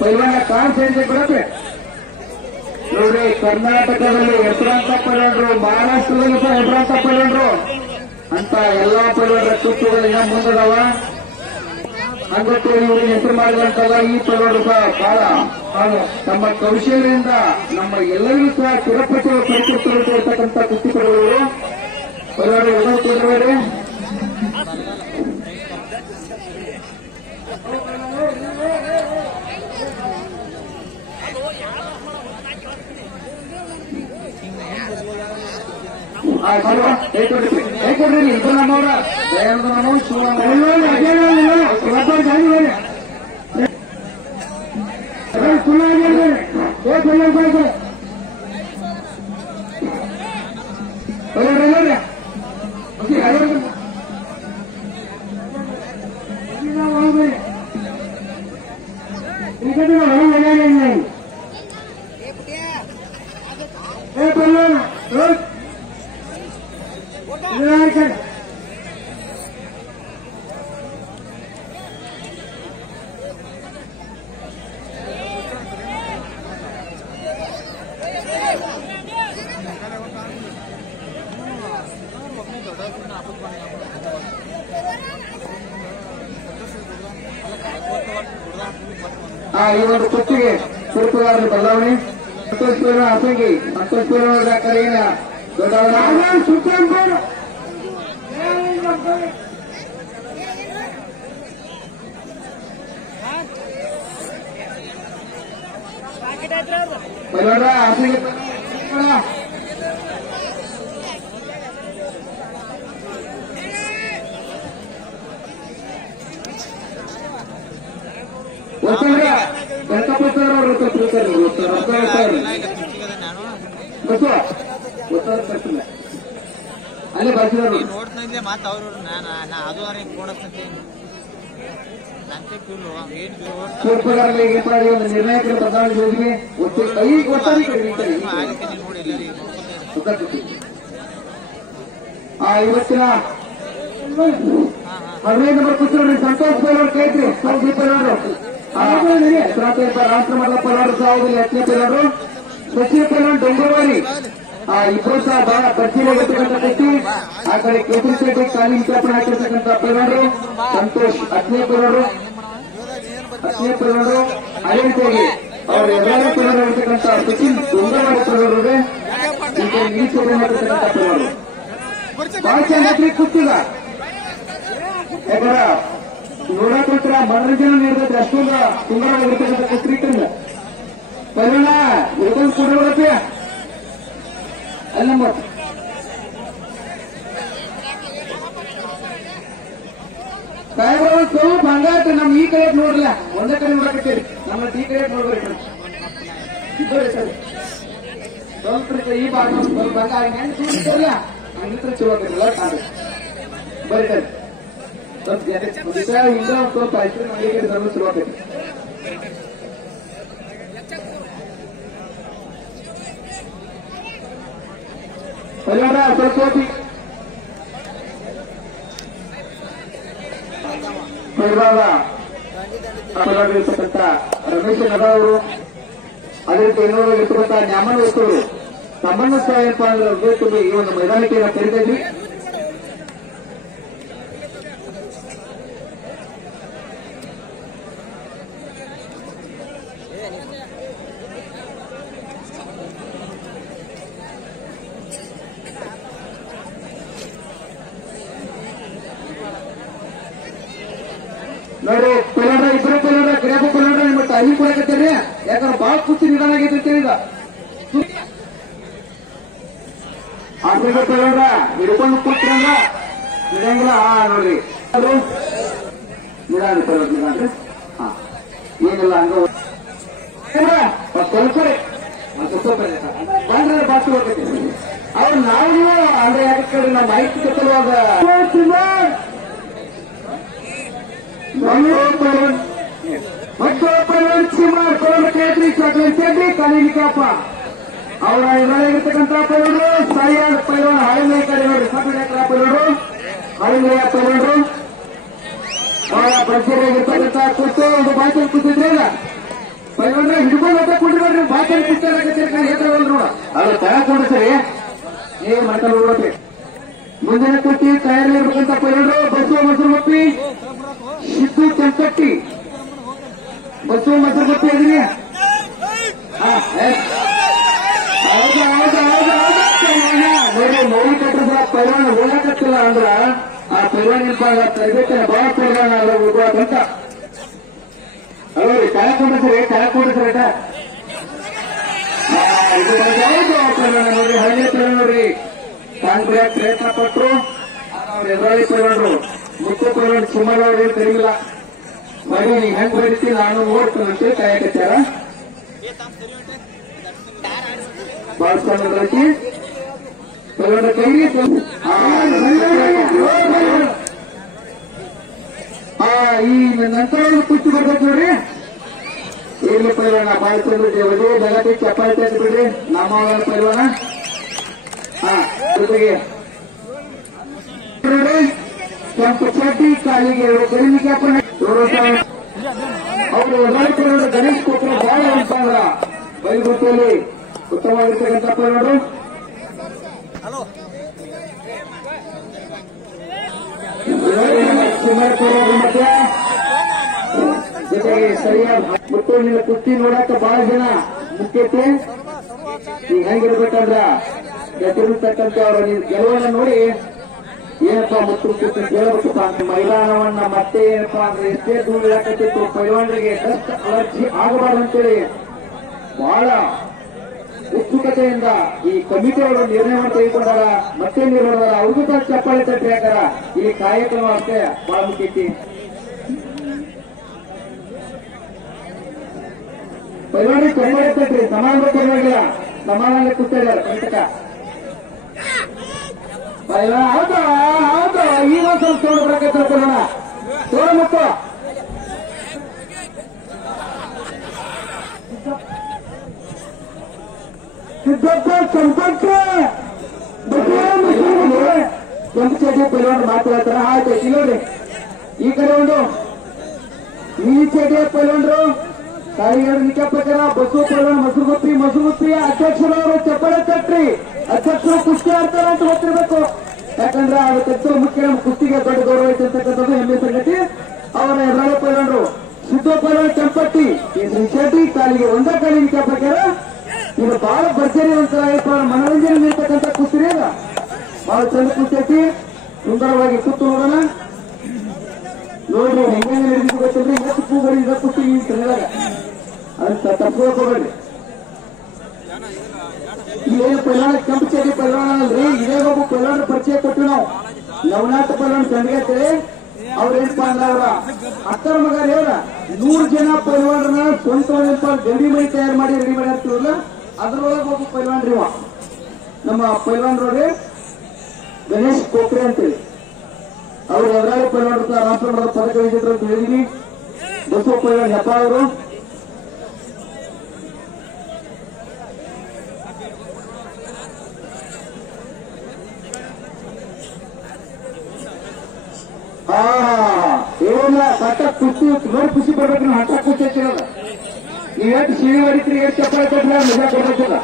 ಪೈಲ್ವಾನ ಕಾನ್ ಸೇರಿಸಿ ಬಿಡತ್ತೆ ನೋಡ್ರಿ ಕರ್ನಾಟಕದಲ್ಲಿ ಹೆಸರಾಂತ ಪೈಲ್ವಾನರು ಮಹಾರಾಷ್ಟ್ರದಲ್ಲಿ ಸಹ ಹೆಸರಾಂತ ಪೈಲ್ವಾನರು ಅಂತ ಎಲ್ಲಾ ಪೈಲ್ವಾನರ ಕುಸ್ತುಗಳು ಇನ್ನ ಮುಂದದವ ಹಂಗಟ್ಟು ಇವ್ರಿಗೆ ಹೆಸರು ಮಾಡಿದಂತಲ್ಲ ಈ ಪೈಲ್ವಾನರು ಸಹ ಬಹಳ ತಮ್ಮ ಕೌಶಲ್ಯದಿಂದ ನಮ್ಮ ಎಲ್ಲರಿಗೂ ಸಹ ಚಿರಪತಿ ಪರಿಕೃತರು ಇರ್ತಕ್ಕಂಥ ಕುಸ್ತಿಪಟುಗಳು ಪೈಲ್ವಾನರು ಎದುರು ಕೂಡಬೇಡಿ ಹೇಳ್ಕೊಡ್ರಿ ಇಬ್ಬರು ನಮ್ಮವ್ರ ದಯಾನಂದ ನಮ್ಮ ಸುಳ್ಳ ಈ ಒಂದು ಕುತ್ತಿಗೆ ಸುರುಪುಗಾರರ ಬದಲಾವಣೆ ಸಂತೋಷ್ ಪೈಲ್ವಾನ್ ಹಸಂಗಿ ಸಂತೋಷ್ ಪೈಲ್ವಾನ್ ಕರೆಯಿನ ದೊಡ್ಡ ಸುಪ್ರೀಂ ಕೋರ್ಟ್ ಪೈಲ್ವಾನ್ರ ಹಸಂಗಿ ಅಲ್ಲೇ ಬರ್ತಿದ್ರು ನೋಡ್ತಿದ್ದೆ ಮತ್ತ ಅವ್ರು ಅದು ಕೊಡಸ್ತಂತೆ ಒಂದು ನಿರ್ಣಾಯಕರ ಬದಲಾವಣೆ ಯೋಜನೆ ಇವತ್ತಿನ 15 ನಂಬರ್ ಕೂತ್ಕೊಂಡ್ರಿ ಸಂತೋಷ್ ಪೈಲ್ವಾನ್ ಕೇಳ್ರಿ ಸೌದಿ ಪೈಲ್ವಾನ್ರು ರಾಷ್ಟ್ರ ಮಟ್ಟದ ಪೈಲ್ವಾನ್ರು ಸಾವಿರದಲ್ಲಿ 8ನೇ ಪೈಲ್ವಾನ್ರು ಶಶಿ ಪೈಲ್ವಾನ್ ಡೊಂಗರವಾರಿ ಇಬ್ಬರು ಸಹ ಬಹಳ ಭರ್ಜರಿಯಾಗಿರ್ತಕ್ಕಂಥ ವ್ಯಕ್ತಿ ಆ ಕಡೆ ಕೇಸರಿ ಪೇಟೆ ಖಾಲಿ ವಿಜ್ಞಾಪನೆ ಹಾಕಿರ್ತಕ್ಕಂಥ ಪೈಲ್ವಾನ್ರು ಸಂತೋಷ್ 10ನೇ ಪೈಲ್ವಾನ್ರು ಅದೇ ರೀತಿಯಾಗಿ ಅವರು ಎಲ್ಲರೂ ಪೈಲ್ವಾನ್ ಇರ್ತಕ್ಕಂಥ ಸಚಿನ್ ಡೊಂಗರವಾರಿ ಪೈಲ್ವಾನ್ರಿಗೆ ಈಗ ನಿರೀಕ್ಷೆ ಮಾಡಿರ್ತಕ್ಕಂಥ ಪೈಲ್ವಾನ್ರು ಬಹಳ ಚೆನ್ನಾಗಿ ಕೂತಿಲ್ಲ ಯಾಕಂದ್ರ ನೋಡಕ್ಕೋಸ್ಕರ ಮನರಂಜನೆ ನೀಡಬೇಕು ಅಷ್ಟೊಂದು ಸುಂದರವಾಗಿರ್ತಕ್ಕಂಥ ಕುಸ್ತಿಕಂದ ಪೈಲ್ವಾನ ಉಳ್ಕೊಂಡು ಕೊಡೋರಪ್ಪ ಅಲ್ಲಿ ನಮ್ಮ ಸಾಹೇಬ್ರ ಸ್ವಲ್ಪ ಹಂಗಾಟ ನಮ್ ಈ ಕಡೆ ನೋಡ್ರಲ್ಲ ಒಂದೇ ಕಡೆ ನೋಡಕತ್ತೀರಿ ನಮ್ಮ ಈ ಕಡೆ ನೋಡ್ಬೇಕು ಇಬ್ಬರೇ ಸರಿ ಸ್ವಲ್ಪ ಈ ಭಾಗ ಸ್ವಲ್ಪ ಹಂಗ ಹಂಗಿದ್ರೆ ಚಲೋ ಆಗಿರಲ್ಲ ಕಾದು ಬರೀತಾರೆ ಸ್ವಲ್ಪ ಹಿಂಗ ಸ್ವಲ್ಪ ಐಶ್ವರ್ಯ ಮಾಡಿ ಧರ್ಮ ಶುರು ಆಗ್ತೈತಿ ಪೈಲ್ವಾನ ಸ್ವಲ್ಪ ಹೋಗಿ ಪೈಲ್ವಾನ ಇರ್ತಕ್ಕಂಥ ರಮೇಶ್ ನಗರ ಅವರು ಅದೇ ರೀತಿ ಇನ್ನೂರು ಇರ್ತಕ್ಕಂಥ ನ್ಯಾಮನ್ ವಸ್ತುಗಳು ಸಂಬಂಧ ಏನಪ್ಪಾ ಅಂದ್ರೆ ಈ ಒಂದು ಮೈದಾನಕ್ಕೆ ನಾವು ಕರೀತಾ ಇದ್ವಿ ನೋಡ್ರಿ ಪೈಲ್ವಾನ್ರ ಇಬ್ಬರು ಪೈಲ್ವಾನ್ರ ಗಿರಾಬು ಪೈಲ್ವಾನ್ರ ನಿಮ್ಮ ಟೈಮಿಂಗ್ ಕೊಡಕತ್ತೀರಿ ಯಾಕಂದ್ರೆ ಬಾಳ ಕುಸ್ತಿ ನಿಧಾನ ಆಗೈತಿ ಈಗ ಆಫ್ರಿಕಾ ಪೈಲ್ವಾನ್ರ ಹಿಡ್ಕೊಂಡು ಕೂತ್ರಂದ್ರ ಬಿಡಂಗಿಲ್ಲ ನೋಡ್ರಿ ಅದು ನಿಧಾನ ಪೈಲ್ವಾನ್ ನಿಧಾನ್ರಿ ಏನಿಲ್ಲ ಹಂಗ ಕೊಲ್ಸರಿ ಬಂದ್ರೆ ಬಾಕಿ ಹೋಗ್ತೈತಿ ಅವ್ರು ನಾವು ಅಂದ್ರೆ ಯಾಕೆ ನಮ್ಮ ಮಾಹಿತಿ ಗೊತ್ತಿರುವಾಗ ಕಲೀಲಿಕ್ಕಪ್ಪ ಅವರ ಇದರಲ್ಲಿರ್ತಕ್ಕಂಥ ಪೈಲ್ವಾನರು ಸಾಯಾದ ಪೈಲ್ವಾನ ಹಳಿಮೈ ಕಡೆ ನೋಡ್ರಿ ಸಕ್ಕರೆ ಪೈಲ್ವಾನರು ಹಳಿಮೈಯ ಪೈಲ್ವಾನರು ಬಹಳ ಭರ್ಜರಿಯಾಗಿರ್ತಕ್ಕಂಥ ಕೂತು ಒಂದು ಬಾಕಿ ಕೂತಿದ್ರಲ್ಲ ಪೈಲ್ವಾನ್ರ ಹಿಡ್ಕೊಂಡು ಹೊತ್ತ ಕೊಟ್ಟಿರೋದ್ರಿ ಬಾಕಿ ಕೂತಿರೋದು ನೋಡ ಅದು ತಗೊಂಡು ಸರಿ ಏನ್ ಮಾಡ್ಕೊಂಡು ಹೋಗ್ರಿ ಮುಂದಿನ ಕೊಟ್ಟಿ ತಯಾರಿರ್ತಕ್ಕಂಥ ಪೈಲ್ವಾನರು ಬಸವ ಮೊಸರುಮಪ್ಪಿ ಸಿದ್ದು ಚಂಕಟ್ಟಿ ಬಸವ ಮೊಸರುಮಪ್ಪಿ ಅದ್ರಿ ನೋಡಿ ಮೌಲಿ ಕಟ್ಟದ ಪೈಲ್ವಾನ ಹೋಗಕತ್ತಿಲ್ಲ ಅಂದ್ರ ಆ ಪೈಲ್ವಾನ ತರಬೇತಿ ಬಹಳ ಪೈಲ್ವಾನ ಹೋಗುವಂತ ಅಲ್ರಿ ಕಳಕೊಂಡ್ರಿ ನೋಡ್ರಿ ಹಳ್ಳಿ ಪೈಲ್ವಾನ ನೋಡ್ರಿ ಕಾಂಗ್ರೆಸ್ ಪ್ರಯತ್ನ ಪಟ್ಟರು ಅವ್ರ ಎದುರಾಳಿ ಪೈಲ್ವಾನರು ಮುತ್ತು ಪೈಲ್ವಾನ ಸುಮಾರು ಅವ್ರು ಕರೀಲಿಲ್ಲ ಬರೀ ನೀ ಹೆಂಗ್ ಬರೀತಿ ನಾನು ನೋಡ್ತಾನಂತೆ ಕಾಯಕತ್ತಾರ ಬಾಳ್ಸ್ಕೊಂಡ್ರಿ ಪೈಲ್ವಾನ ಕೈಲಿ ಈ ನಂತರ ಕುಸ್ತಿ ಬರ್ತೈತಿ ನೋಡ್ರಿ ಇಲ್ಲಿ ಪೈಲ್ವಾನ ಅಣ್ಣ ಬಾಯ್ತು ಒಳ್ಳೆ ಜಗತ್ತಿಗೆ ಚಪ್ಪಾಳೆ ಬಿಡ್ರಿ ನಮ್ಮ ಪೈಲ್ವಾನ. ಹಾ ಜೊತೆಗೆ ಕೆಂಪು ಚಡ್ಡಿ ಕಾಲಿಗೆ 2 ಕಡಿಮೆ ಕ್ಯಾಪ್ ಅವರು ಹೊರಡಿಕೊಂಡು ಗಣೇಶ್ ಕೊಟ್ಟರು ಬಹಳ ಅಂತಂದ್ರ ಬೈಗುಟ್ಟಿಯಲ್ಲಿ ಉತ್ತಮವಾಗಿರ್ತಕ್ಕಂಥ ಪೈಲ್ವಾನರು. ಮಧ್ಯ ಜೊತೆಗೆ ಸರಿಯಾದ ಮುತ್ತೂರಿನ ಕುಸ್ತಿ ನೋಡಾಕ ಬಹಳ ಜನ ಮುಖ್ಯತೆ. ಈಗ ಹೆಂಗಿರ್ಬೇಕಂದ್ರ ಗೆದ್ದಿರ್ತಕ್ಕಂಥ ಅವರ ಗೆಲುವನ್ನ ನೋಡಿ ಏನಪ್ಪಾ ಮುತ್ತು ಕುಸ್ತಿ ಕೇಳಬೇಕಪ್ಪ ಅಂತ ಮೈದಾನವನ್ನ ಮತ್ತೆ ಏನಪ್ಪಾ ಅಂದ್ರೆ ಎಷ್ಟೇ ದೂರ ಇರಾಕತ್ತಿತ್ತು ಪೈಲ್ವಾನರಿಗೆ ಡಸ್ಟ್ ಅಲರ್ಜಿ ಆಗಬಾರ್ದಂತೇಳಿ ಬಹಳ ಉತ್ಸುಕತೆಯಿಂದ ಈ ಕಮಿಟಿ ಅವರು ನಿರ್ಣಯವನ್ನು ತೆಗೆದುಕೊಂಡಾರ. ಮತ್ತೆ ನಿರ್ಮಾಣ ಅವ್ರಿಗೂ ಸಹ ಚಪ್ಪಾಳೆ ತಟ್ಟಿ ಹಾಕಾರ. ಈ ಕಾರ್ಯಕ್ರಮ ಅಷ್ಟೇ ಬಹಳ ಮುಖ್ಯತೆ. ಪೈಲ್ವಾನರಿಗೆ ಚಪ್ಪಾಳೆ ತಟ್ರಿ, ಸಮಾನ ಪರವಾಗಿಲ್ಲ, ಸಮಾನ ಕೂತಿದ್ದಾರೆ ಕಂಟಕ ಪೈಲ್ವಾನ. ಹೌದು ಹೌದು, ಈಗ ಸ್ವಲ್ಪ ಸೌಂಡ್ ಬರಕತ್ತ ಪೈಲ್ವಾನ ತೋರ ಮುಕ್ಕು ಸಿದ್ದಪ್ಪ ಸಂಪರ್ಕ ಕೆಂಪು ಚಡ್ಡಿ ಪೈಲ್ವಾನ ಮಾತಾಡ್ತಾರ. ಆಯ್ತು ನೋಡ್ರಿ ಈ ಕಡೆ ಒಂದು ನೀಲಿ ಚಡ್ಡಿಯ ಪೈಲ್ವಾನರು ಕಾಳಿಗಾಡು ನಿಕ್ಕಪ್ಪಕರ ಬಸವ ಪೈಲ್ವಾನ ಮಸರುಗುಪ್ಪಿ ಅಧ್ಯಕ್ಷರವರು ಚಪ್ಪಾಳೆ ತಟ್ರಿ. ಅಧ್ಯಕ್ಷರು ಕುಸ್ತಿ ಆಡ್ತಾರ ಅಂತ ಗೊತ್ತಿರ್ಬೇಕು. ಯಾಕಂದ್ರೆ ಅವ್ರ ತತ್ವ ಮುಖ್ಯ ನಮ್ಮ ಕುಸ್ತಿಗೆ ದೊಡ್ಡ ಗೌರವ ಐತೆ ಅಂತಕ್ಕಂಥದ್ದು ಹೆಮ್ಮೆ ಸಂಗತಿ. ಅವರ ಎದುರಾಳಿ ಪೈಲ್ವಾನರು ಸಿದ್ದ ಪೈಲ್ವಾನ ಕೆಂಪಟ್ಟಿ ಈ ಚಡ್ಡಿ ಕಾಲಿಗೆ 1 ಕಾಲಿಗೆ ನಿಕ್ಕಪ್ಪಕರ. ಇದು ಬಹಳ ಭರ್ಜರಿ ಒಂಥರ ಮನೋರಂಜನೆ ನೀಡ್ತಕ್ಕಂಥ ಕುಸ್ತಿ ಅದ. ಬಹಳ ಚಂದ ಕುಸ್ತಿ ಐತಿ. ಸುಂದರವಾಗಿ ಕೂತು ನೋಡೋಣ. ನೋಡ್ರಿ ಹೆಂಗೆ ನಡೆದಿದ್ದು ಗೊತ್ತಿಲ್ರಿ. ಇವತ್ತು ಕೂಗಡಿ ಇದ ಕುಸ್ತಿ ತಿಳಿದಾಗ ಅಂತ ತಪ್ಪೋಕ್ ಹೋಗ್ಬೇಡ್ರಿ. ಏನು ಪೈಲ್ವಾನ ಕೆಂಪು ಚಡ್ಡಿ ಪೈಲ್ವಾನ ಅಲ್ರಿ, ಇದೇ ಒಬ್ಬ ಪೈಲ್ವಾನ ಪರಿಚಯ ಕೊಟ್ಟು ನಾವು ನವನಾಥ ಪೈಲ್ವಾನ ತಂಡಗೈತೆ. ಅವ್ರೇನಪ್ಪಾ ಅಂದ್ರ ಅವರ ಅಕ್ಕರ ಮಗ ಹೇಳ 100 ಜನ ಪೈಲ್ವಾನರನ್ನ ಸ್ವಂತ ಗಂಡಿ ಮೈ ತಯಾರು ಮಾಡಿ ರೆಡಿ ಮಾಡಿ ಹಾಕ್ತಿರಲ್ಲ, ಅದ್ರೊಳಗೆ ಒಬ್ಬ ಪೈಲ್ವಾನ್ರಿ ನಮ್ಮ ಪೈಲ್ವಾನರವ್ರೆ ಗಣೇಶ್ ಕೋಕ್ರೆ ಅಂತೇಳಿ. ಅವ್ರು ಎದುರಾಳಿ ಪೈಲ್ವಾನರು ರಾಷ್ಟ್ರ ಮಟ್ಟದ ಪದಕ ವಿಜೇತರು ಅಂತ ಹೇಳಿದೀನಿ. ಬಸವ ಪೈಲ್ವಾನ್ ಹೆಪ್ಪ ಅವರು ಏನಿಲ್ಲ ಕಟ್ಟ ಕುಸ್ತಿ ನೋಡಿ ಖುಷಿ ಪಡ್ಬೇಕು. ನೀವು ಹಠ ಕುಸ್ತಿ ಹಚ್ಚಿರೋದ ನೀವು ಎಷ್ಟು ಸಿಳಿ ಹೊಡಿತೀರಿ, ಎಷ್ಟು ಚಪ್ಪಾಳೆ ಕೊಟ್ರೆ ಮಜಾ ಕೊಡ್ಬೇಕಲ್ಲ.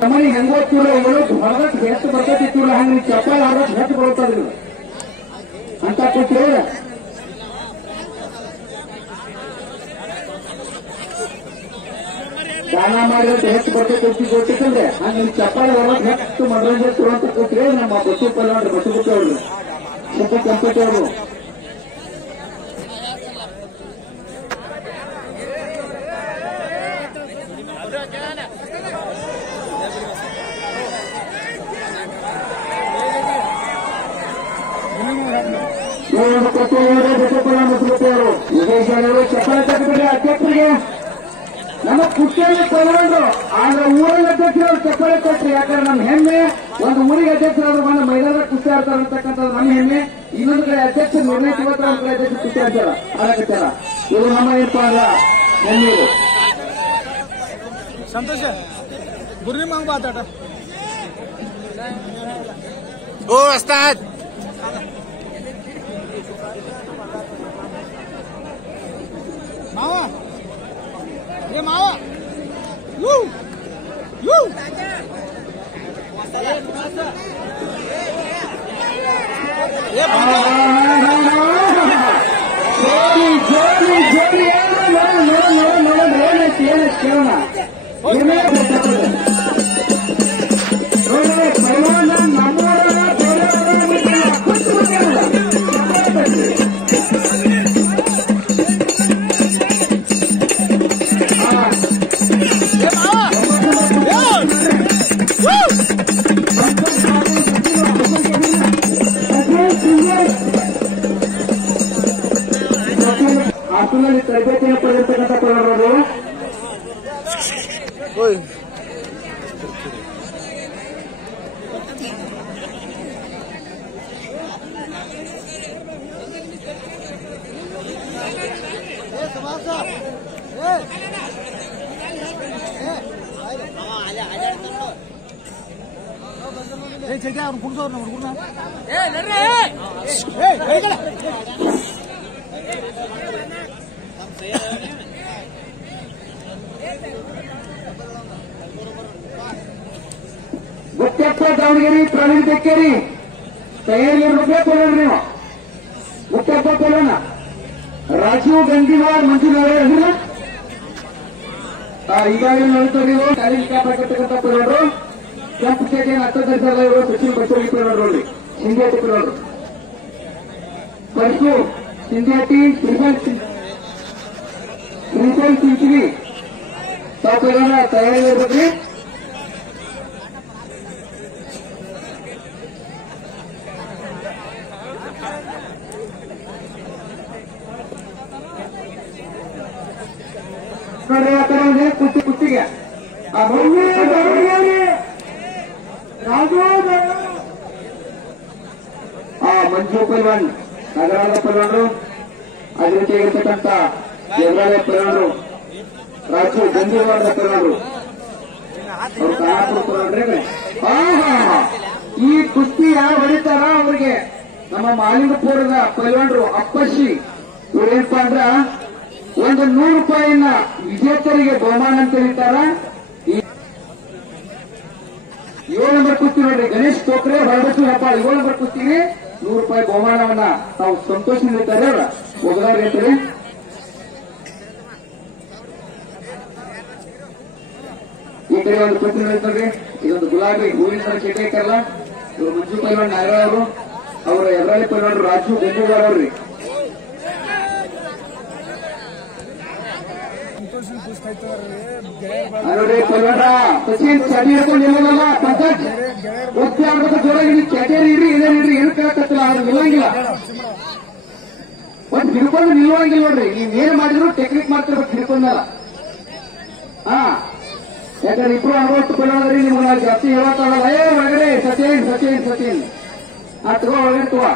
ನಮ್ಮನೆ ಹೆಂಗ್ ಓದ್ತಿಲ್ಲ ಹೊರಗಟ್ಟು ಹೆಚ್ಚು ಬರ್ತೈತಿಲ್ಲ, ಹಂಗೆ ನೀವು ಚಪ್ಪಾಳೆ ಹೊರಗಟ್ಟು ಹೆಚ್ಚು ಬರುತ್ತದಿಲ್ಲ ಅಂತ ಕೊಟ್ಟರೆ ದಾನ ಮಾಡಿದ್ರೆ ಹೆಚ್ಚು ಬರ್ತೈತೆ ಕೊಟ್ಟಿದ್ರೆ ಹಂಗೆ ನಿಮ್ ಚಪ್ಪಾಳೆ ಹೊರಗಟ್ಟು ಹೆಚ್ಚು ಮನೋರಂಜನೆ ಕೊಡುವಂತ ಕೊಟ್ಟರೆ ನಮ್ಮ ಬಸವ ಪೈಲ್ವಾನ ಬಸಗುಟ್ಟಿ ಅವರು ಸ್ವಲ್ಪ ಕೆಂಪೇಟೆ ಅವರು ವಿದೇಶಿಯವರು ಚಪ್ಪಾಳೆ ತಟ್ಟಿಬಿಟ್ರೆ ಅಧ್ಯಕ್ಷರಿಗೆ ನಮ್ಮ ಕುಸ್ತಿಯಲ್ಲಿ ಪೈಲ್ವಾನರು ಆದ್ರೆ ಊರಲ್ಲಿ ಅಧ್ಯಕ್ಷರು ಚಪ್ಪಾಳೆ ಕೊಟ್ರಿ. ಯಾಕಂದ್ರೆ ನಮ್ಮ ಹೆಮ್ಮೆ ಒಂದು ಊರಿಗೆ ಅಧ್ಯಕ್ಷರಾದ್ರು ಬಂದು ಮೈದಾನ ಕುಸ್ತಿ ಆಡ್ತಾರೆ ಅಂತಕ್ಕಂಥದ್ದು ನಮ್ಮ ಹೆಮ್ಮೆ. ಇನ್ನೊಂದು ಕಡೆ ಅಧ್ಯಕ್ಷ ನಿರ್ಣಯ ಇವತ್ತು ಒಂದು ಕಡೆ ಅಧ್ಯಕ್ಷ ಕುಸ್ತಿ ಆಡ್ತಾರ ಆಡಕತ್ತಾರ. ಇದು ನಮ್ಮ ಏನಪ್ಪ ಅಲ್ಲ ಹೆಮ್ಮೆ. ಇದು ಸಂತೋಷ ಗುರ್ನಿ ಮಾಂಗ್ ಬಾತಾಟ ओ उस्ताद मावा ये मावा यू यू ये ಜೋಡಿ ಕೇಳೋಣ ಪೈಲ್ವಾನ ನಮ್ಮೂರ ಹಾಸನಲ್ಲಿ ತರಬೇತಿಯನ್ನು ಪಡೆದಿರ್ತಕ್ಕಂಥ ಪೈಲ್ವಾನರು ಅವ್ನು ಕುಡ್ಸೋರು ಹುಡುಗನ ಗುತ್ತಪ್ಪ ದಾವಣಗೆರೆ ಪ್ರವೀಣ್ ಬೆಕ್ಕೇರಿ ತಯಾರಿ ಇರ್ಬೇಕು ನೋಡ್ರಿ ನೀವು. ಗುತ್ತಪ್ಪ ಕೊಲ್ಲೋಣ, ರಾಜೀವ್ ಗಂಧಿವಾರ್ ಮಂಜುನಾರೆ ಅದಿಲ್ಲ ಈಗಾಗಲೇ ನೋಡ್ತಾರೆ ನೀವು. ಕಾಲೇಜ್ ಕಾಪಾಡ್ತಕ್ಕಂಥ ನೋಡ್ರು ಕೆಂಪು ಚೇಟಿ ಹತ್ತದಲ್ಲ ಇವರು ಸಚಿನ್ ಬಚ್ಚೋಗಿ ನೋಡ್ರಿ ಸಿಂಧಿಯಾಟಿ ನೋಡ್ರು ಪರಶು ಸಿಂಧಿಯಾಟಿ ಶ್ರೀಶೈಲ್ ಸಿಂಚರಿ ತಾವು ತಯಾರಿ ಇರ್ಬೇಕ್ರಿ. ನೋಡ್ರಿ ಆ ಕಡೆ ಕುತ್ತಿಗೆ ಮಂಜು ಪೈಲ್ವಾನ್ ನಗರದ ಪೈಲ್ವಾನರು, ಅದೇ ರೀತಿಯಾಗಿರ್ತಕ್ಕಂಥ ಎದುರಾಳಿ ಪೈಲ್ವಾನರು ರಾಜು ಗಂಧೀವಾರದ ಪೈಲ್ವಾನರು ಅವರು ಕಾಣಾಪುರ ಪೈಲ್ವಾನ್ರಿ. ಈ ಕುಸ್ತಿ ಯಾರು ಹೊಡಿತಾರ ಅವ್ರಿಗೆ ನಮ್ಮ ಮಾಲಿಂಗಪುರದ ಪೈಲ್ವಾನರು ಅಪ್ಪಶಿ ಇವ್ರೇನಪ್ಪಾ ಅಂದ್ರ ಒಂದು 100 ರೂಪಾಯಿನ ವಿಜೇತರಿಗೆ ಬಹುಮಾನ ಅಂತ ಹೇಳ್ತಾರ. 7 ನಂಬರ್ ಕುಸ್ತಿ ನೋಡ್ರಿ, ಗಣೇಶ್ ಟೋಕ್ರೆ ಹೊರಬಸು ಹಬ್ಬ 7 ನಂಬರ್ ಕುಸ್ತಿಗೆ 100 ರೂಪಾಯಿ ಬಹುಮಾನವನ್ನ ತಾವು ಸಂತೋಷ ನೀಡ್ತಾರೆ ಅವ್ರ ಹೋಗದವ್ರು ಹೇಳ್ತಾರೆ. ಈ ಕಡೆ ಒಂದು ಕುಸ್ತಿ ನೋಡ್ತಾರೆ, ಇದೊಂದು ಗುಲಾಬಿ ಹೂವಿನ ತರ ಚೀಟಿ ಹಾಕಲ್ಲ. ಇವರು ಮಂಜು ಪೈಲ್ವಾನ್ ನಾಗರಾಳ್ ಅವರು, ಅವರ ಎದುರಾಳಿ ಪೈಲ್ವಾನರು ರಾಜು ಗಂಧೀವಾರ್ ಅವ್ರಿ. ನೋಡಿ ಪೈಲ್ವಾನ ಸಚಿನ್ ಚಟಿ ಹಿಡ್ಕೊಂಡು ನಿಲ್ಲಲ್ಲ, ಪಂಕಜ್ ಕುಸ್ತಿ ಆಡ್ಬೇಕು ಜೋರಾಗಿ ಚಟೇರಿ ಇಡ್ರಿ ಇದೇನಿಡ್ರಿ ಏನು ಕೇಳಕತ್ತಿಲ್ಲ, ಅವ್ರು ನಿಲ್ಲಂಗಿಲ್ಲ. ಒಂದ್ ಹಿಡ್ಕೊಂಡು ನಿಲ್ಲುವಂಗಿಲ್ಲ ನೋಡ್ರಿ. ನೀವೇನ್ ಮಾಡಿದ್ರು ಟೆಕ್ನಿಕ್ ಮಾಡ್ತಿರ್ಬೇಕು ಹಿಡ್ಕೊಂಡಲ್ಲ. ಯಾಕಂದ್ರೆ ಇಬ್ರು ಅನುಭವಿಸ್ತು ಪೈಲ್ವಾನರಿ, ನಿಮ್ಗೆ ಜಾಸ್ತಿ ಹೇಳಕ್ಕಾಗಲ್ಲ. ಒಳಗಡೆ ಸಚಿನ್ ಸಚಿನ್ ಸಚಿನ್ ತಗೋ ಒಳಗಡೆ ತಗೋ.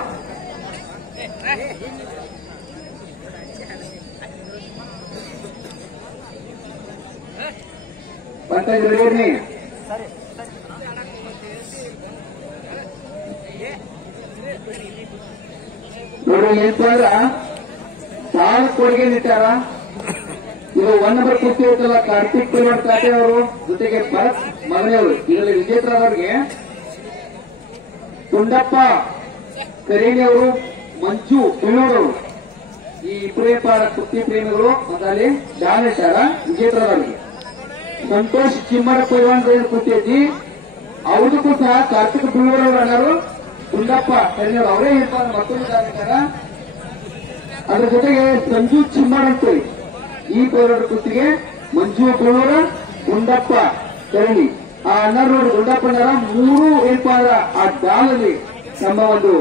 ಪಂಕಜ್ ರೆಡಿ ನೋಡ್ರಿ. ಏನಪ್ಪ ಅಂದ್ರ ಸಾಲ ಕೊಡುಗೆ ನಿಟ್ಟಾರ. ಇದು 1 ನಂಬರ್ ಕುಸ್ತಿ ಇರ್ತಲ್ಲ, ಕಾರ್ತಿಕ್ ಪೈಲ್ವಾನ್ ಕಾಟೆ ಅವರು ಜೊತೆಗೆ ಭರತ್ ಮಗನೆಯವರು. ಇದರಲ್ಲಿ ವಿಜೇತರಾದವ್ರಿಗೆ ಕುಂಡಪ್ಪ ಕರೇಣಿ ಅವರು, ಮಂಜು ತುಳ್ಳೂರವರು, ಈ ಇಬ್ಬರೇ ಕುಸ್ತಿ ಪ್ರೇಮಿಗಳು ಮೊದಲೇ ದಾನ ಇಟ್ಟಾರ ವಿಜೇತರಾದವ್ರಿಗೆ. ಸಂತೋಷ್ ಚಿಮ್ಮರ ಪೈಲ್ವಾನ್ ಕುಸ್ತಿ ಐತಿ, ಅವ್ರದಕ್ಕೂ ಸಹ ಕಾರ್ತಿಕ್ ತುಳ್ಳೂರವರು ಅಣ್ಣರು, ಕುಂಡಪ್ಪ ಕರೇಣಿ ಅವರು ಅವರೇ ಹೇಳ್ತಾರೆ ಮತ್ತೊಂದು ದಾನ ಇಟ್ಟಾರ. ಅದ್ರ ಜೊತೆಗೆ ಸಂಜು ಚಿಮ್ಮರ್ ಅಂತೇಳಿ ಈ ಪೈಲ್ವಾನ್ ಕುಸ್ತಿಗೆ ಮಂಜು ತುಳ್ಳೂರ, ಗುಂಡಪ್ಪ ಕರಣಿ ಆ ಅಣ್ಣರು ನೋಡಿ. ಗುಂಡಪ್ಪನರ 3 ಏನಪ್ಪಾ ಅಂದ್ರ ಆ ದಾನಲ್ಲಿ ನಮ್ಮ ಒಂದು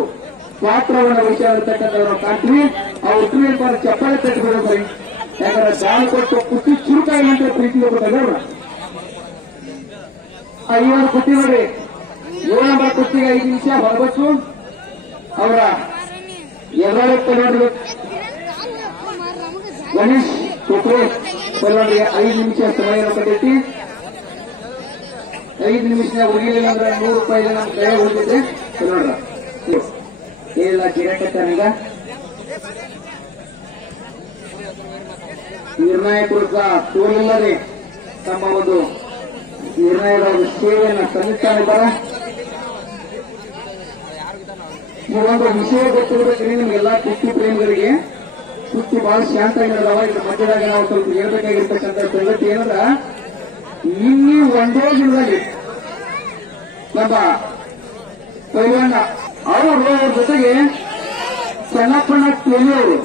ಪಾತ್ರವನ್ನು ವಹಿಸಿರ್ತಕ್ಕಂಥ ಕಾಣ್ತೀವಿ. ಅವ್ರು ಏನಪ್ಪಾ ಅಂದ್ರೆ ಚಪ್ಪಾಳೆ ತಟ್ಟಿಬಿಡ್ರಿ, ಯಾಕಂದ್ರೆ ದಾನ ಕೊಟ್ಟು ಕುಸ್ತಿ ಚುರುಕಾಗಿ ಅಂತ ಪ್ರೀತಿ ಕೊಟ್ಟವ್ರ. ಈ ಒಂದು ಕುಸ್ತಿ ನೋಡಿ, 7 ನಂಬರ್ ಕುಸ್ತಿಗೆ 5 ನಿಮಿಷ ಹೊರಬಸ್ಸು ಅವರ ಎದುರಾಳಿ ಪೈಲ್ವಾನರು ಗಣೇಶ್ ಟೋಕ್ರೆ ಪೈಲ್ವಾನರಿಗೆ 5 ನಿಮಿಷ ಸಮಯ ಕೊಟ್ಟೈತಿ. 5 ನಿಮಿಷ ಉಳಿಲಿಲ್ಲ ಅಂದ್ರೆ 100 ರೂಪಾಯಿ ನಮ್ಮ ಕೈ ಉಳಿದಿದೆ ನೋಡ್ರ. ಏನಿಲ್ಲ ಗಿರಾಕತ್ತಾನೀಗ ನಿರ್ಣಾಯಕರು ತೋರಿಲ್ಲದೆ ತಮ್ಮ ಒಂದು ನಿರ್ಣಯದ ಒಂದು ಸೇವೆಯನ್ನು ಸಲ್ಲಿಸ್ತಾ ಇದ್ದಾರೆ. ಈ ಒಂದು ವಿಷಯ ಗೊತ್ತಿರಬೇಕ್ರಿ ನಿಮ್ಗೆಲ್ಲಾ ಕುಸ್ತಿ ಪ್ರೇಮಿಗಳಿಗೆ. ಕುಸ್ತಿ ಬಹಳ ಶಾಂತ ನಡೆದವ. ಇದ್ರ ಮಧ್ಯದಾಗ ನಾವು ಸ್ವಲ್ಪ ಹೇಳ್ಬೇಕಾಗಿರ್ತಕ್ಕಂಥ ಸಂಗತಿ ಏನಂದ್ರ, ಇಲ್ಲಿ ಒಂದೇ ದಿನದಲ್ಲಿ ನಮ್ಮ ಪೈಲ್ವಾನ ಅವರು ಜೊತೆಗೆ ಚೆನ್ನಪ್ಪಣ್ಣ ತೆಲಿಯವರು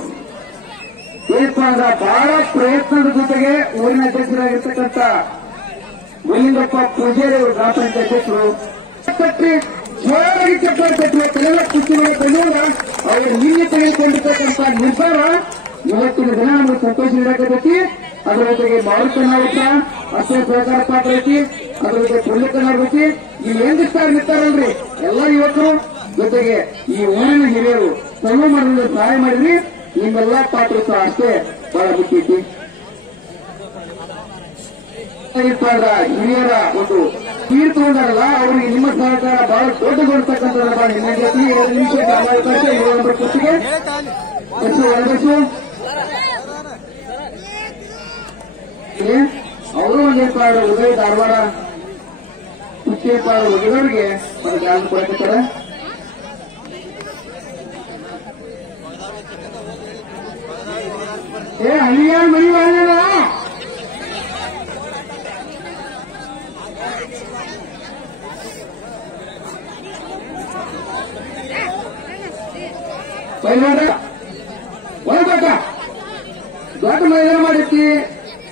ಏನಪ್ಪಾ ಅಂದ್ರ ಬಹಳ ಪ್ರಯತ್ನದ ಜೊತೆಗೆ ಊರಿನ ಅಧ್ಯಕ್ಷರಾಗಿರ್ತಕ್ಕಂಥ ಗೋವಿಂದಪ್ಪ ಪೂಜಾರಿ ಅವರು ಗ್ರಾಮ ಪಂಚಾಯತ್ ಅಧ್ಯಕ್ಷರು ಕಟ್ಟಿ ಜೋರಾಗಿ ಚಪ್ಪಾಳೆ ತಟ್ಟುವ ಕುಸ್ತಿಗಳ ತಂದಿರುವ ಅವರು ನಿನ್ನೆ ತೆಗೆದುಕೊಂಡಿರ್ತಕ್ಕಂಥ ನಿರ್ಧಾರ ಇವತ್ತಿನ ದಿನ ನಮಗೆ ಸಂತೋಷ ನೀಡಕತ್ತೈತಿ. ಅದರ ಜೊತೆಗೆ ಮಾರುಕನ್ನಾವತ್ತ ಅಷ್ಟೇ ಸಹಕಾರ ಪಾತ್ರ ಐತಿ, ಅದ್ರ ಜೊತೆ ಪುಣ್ಯಕನ್ನಾರ್ಗೈತಿ. ಇಲ್ಲಿ ಏನ್ ನಿಂತಾರಲ್ರಿ ಎಲ್ಲ ಯುವಕರು ಜೊತೆಗೆ ಈ ಊರಿನ ಹಿರಿಯರು ಸಣ್ಣ ಮಾಡಿದ್ರೆ ಸಹಾಯ ಮಾಡಿದ್ರಿ. ನಿಮ್ಮೆಲ್ಲಾ ಪಾತ್ರ ಅಷ್ಟೇ ಬಹಳ ಆಗಿರ್ತೈತಿ. ಹಿರಿಯರ ಒಂದು ತೀರ್ ತಗೊಂಡಾರಲ್ಲ ಅವ್ರಿಗೆ ನಿಮ್ಮ ಸಹಕಾರ ಬಹಳ ದೊಡ್ಡಗೊಳಿಸ್ತಕ್ಕಂಥದ್ದಪ್ಪ. ನಿಮ್ಮ ಜೊತೆ 2 ನಿಮಿಷ ಕಾಲಾವಕಾಶ 7 ನಂಬರ್ ಕುರ್ಚಿಗೆ ಬಸ್ಸು ಹೊರಬಸ್ಸು ಅವರು ಒಂದೇಪ ಉದಯ ಧಾರವಾಡ ಕುಚ್ಚೇಪ ಉದಯವ್ರಿಗೆ ಒಂದು ಜಾಗ ಕೊಡಕತ್ತಾರ. ಹಳ್ಳಿಯ ಮನಿ ಮಾಡಲ್ಲ ಪೈಲ್ವಾನ ಒಳಬೇಕ ದೊಡ್ಡ ಮೈದಾನ ಮಾಡಿರ್ತಿ.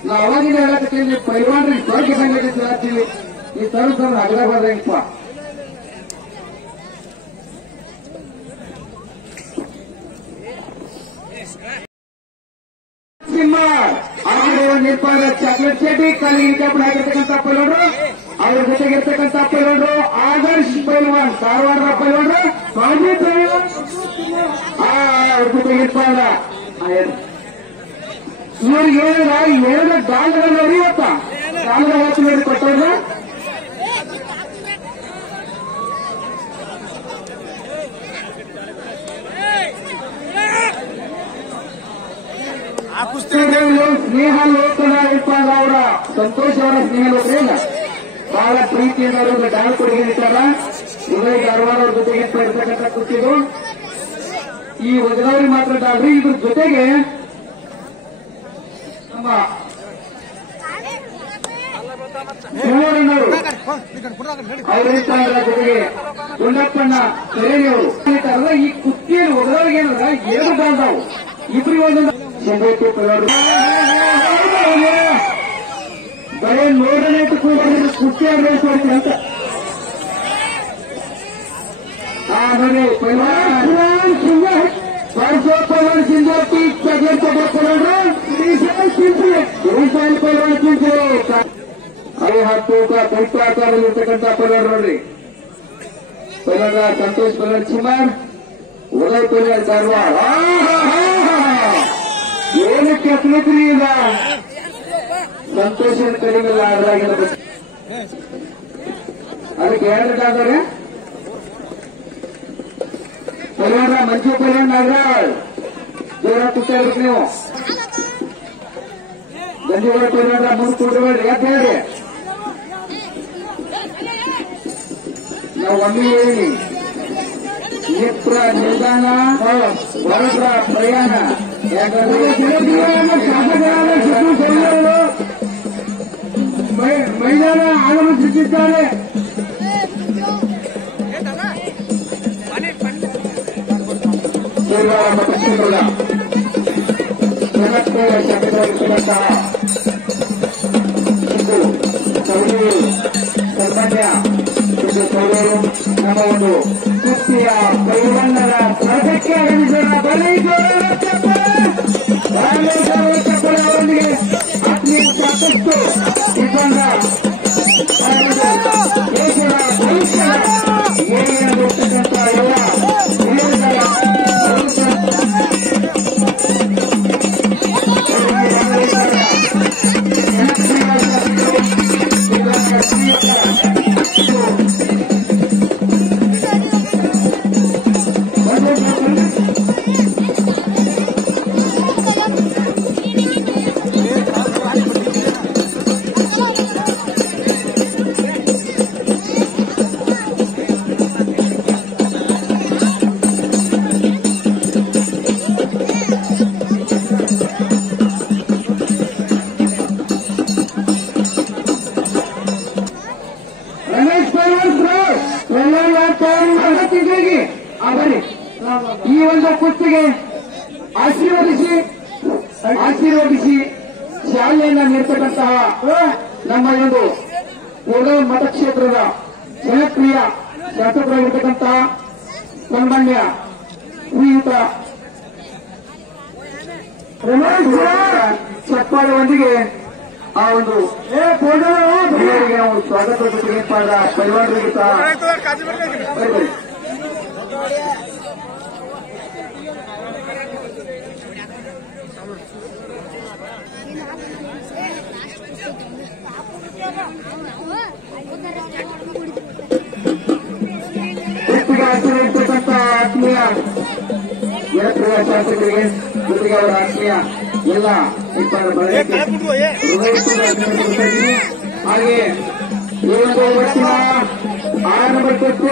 ನಾವು ಅವಾಗಿಂದ ಹೇಳಕತ್ತೀವಿ ಪೈಲ್ವಾನ್ರಿಗೆ ದೊಡ್ಡ ಸಂಘಟಿಸಿ ಹಾಕ್ತೀವಿ. ಈ ಸರ್ವ ಅಗಲ ಬರ್ದಂಗಪ್ಪ. ನಿರ್ಪಾದ ಚಾಕ್ಲೇಟ್ ಚೇಟಿ ಕಾಲಿಗೆ ಕ್ಯಾಪನ್ ಹಾಕಿರ್ತಕ್ಕಂಥ ಪೈಲ್ವಾನ್ರು, ಅವ್ರ ಜೊತೆಗಿರ್ತಕ್ಕಂಥ ಪೈಲ್ವಾನ್ರು ಆದರ್ಶ್ ಪೈಲ್ವಾನ್ ಧಾರವಾಡ ಪೈಲ್ವಾನ್ರು ಮಾಜಿ ಪೈಲ್ವಾನ್ ಅವ್ರ ಜೊತೆ ನಿರ್ಪಾದ ಇವ್ರಿಗೆ ಹೇಳಿದ್ರ 2 ಡಾಲ್ಗಳನ್ನು ಇವತ್ತ ಡಾಲ್ಗಳ ಹಾಕಿ ನೋಡಿ ಕೊಟ್ಟವ್ರು. ಸ್ನೇಹ ಲೋಕನ ಇರ್ಪಾದ ಅವರ ಸಂತೋಷ್ ಅವರ ಸ್ನೇಹ ಲೋಕರೇನ ಬಹಳ ಪ್ರೀತಿಯಿಂದ ಅವರಿಗೆ ಡಾಲ್ ಕೊಡುಗಿರ್ತಾರ. ಉದಯ ಧಾರವಾಡ ಅವ್ರ ಜೊತೆಗೆ ಇರ್ತಕ್ಕಂಥ ಕೂತಿದ್ದು ಈ ವಜನವರಿ ಮಾತ್ರ ಡಾಲ್ರಿ. ಇದ್ರ ಜೊತೆಗೆ ನಮ್ಮ ಅವರಿರ್ತಾರ ಜೊತೆಗೆ ಗುಂಡಪ್ಪಣ್ಣ ಕರೇನಿಯವರು ಇರ್ತಾರಲ್ಲ. ಈ ಕುತ್ತಿಯಲ್ಲಿ ವಜನವರಿಗೆ ಏನಂದ್ರ 2 ಡಾಲ್ದಾವು ಇಬ್ಬರಿಗೆ ಒಂದೊಂದು ಶಂಭೇಟಿ ಬರೇ ನೋಡನೆ ಕುರ್ಚಿ ಅಭ್ಯಾಸ ಅಂತ ನೋಡಿ ಪೈಲ್ವಾನ್ ಪೈಲ್ವಾನ್ ಸಿಂಧೋಟಿ ಚಾಕ್ಲೇಟ್ ಪೈಲ್ವಾನ್ರು ಪೈಲ್ವಾನ್ ಚಿಂತೆ ಅವು ತೂಕ ಪುಟ್ಟ ಆಕಾರದಲ್ಲಿ ಇರ್ತಕ್ಕಂಥ ಪೈಲ್ವಾನ್ ನೋಡ್ರಿ. ಪೈಲ್ವಾನ್ ಸಂತೋಷ್ ಪೈಲ್ವಾನ್ ಚಿಮಾರ್, ಉದಯ್ ಪೈಲ್ವಾನ್ ಧಾರವಾಡ. ಏನಕ್ಕೆ ಹತ್ತಲತ್ರಿ ಈಗ ಸಂತೋಷ ಕಡಿಮೆ ಆಡಲಾಗಿಲ್ಲ. ಅದಕ್ಕೆ 2 ಡಾಲ್ದಾರೆ ಪೈಲ್ವಾನ ಮಂಜು ಪೈಲ್ವಾನ್ ನಾಗರಾಳ್ ಜೋರ ಕೂತಾ ಇರ್ಬೇಕು ನೀವು. ಗಂಜಿಗೌಡ ಪೈಲ್ವಾನ ಮುಂದೆ ಕೂಡಬೇಡ್ರಿ. ಯಾಕೆ ಹೇಳ್ರಿ ನಾವು ಒಮ್ಮೆ ಹೇಳಿ ನೇತ್ರ ನಿಲ್ದಾಣ ವರದ್ರ ಪ್ರಯಾಣ. ಯಾಕಂದ್ರೆ ಮೈದಾನ ಆಗಮಿಸುತ್ತಿದ್ದಾರೆ. ಮತಕ್ಷೇತ್ರದ ಜನಪ್ರಿಯ ಶಾಸಕರಾಗಿರ್ತಕ್ಕಂತಹ ಸನ್ಮಾನ್ಯ ಸೌರರು ನಮ್ಮ ಒಂದು ಕುಸ್ತಿಯ ಪೈಲ್ವಾನರ ಸ್ಪರ್ಧಕ್ಕೆ ಆಗಮಿಸೋಣ. ಅವರೊಂದಿಗೆ ಆತ್ಮೀಯ ಸಾಕಷ್ಟು ಇಬ್ಬಂದ ದೇಶದ ಭವಿಷ್ಯ ಏರಿಯಾಗಿರ್ತಕ್ಕಂಥ ಎಲ್ಲ ಈ ಒಂದು ಕುಸ್ತಿಗೆ ಆಶೀರ್ವದಿಸಿ ಶಾಲೆಯನ್ನ ನೀಡ್ತಕ್ಕಂತಹ ನಮ್ಮ ಒಂದು ಕೋಲಾರ ಮತಕ್ಷೇತ್ರದ ಜನಪ್ರಿಯ ಶಾಸಕರಾಗಿರ್ತಕ್ಕಂತಹ ಸನ್ಮಾನ್ಯ ಶ್ರೀಯುತ ರಮೇಶ್ ಚಪ್ಪಾಳೆಯೊಂದಿಗೆ ಆ ಒಂದು ನಾವು ಸ್ವಾಗತ ಪೈಲ್ವಾನರಿಗೆ ಸಹ ಇರ್ತಕ್ಕಂಥ ಆತ್ಮೀಯ ಜನಪ್ರಿಯ ಶಾಸಕರಿಗೆ ಜೊತೆಗೆ ಅವರ ಆತ್ಮೀಯ ಎಲ್ಲ ಹಾಗೆ ಈ ಒಂದು ವರ್ಷದ 6 ನಂಬರ್ ಕೊಟ್ಟು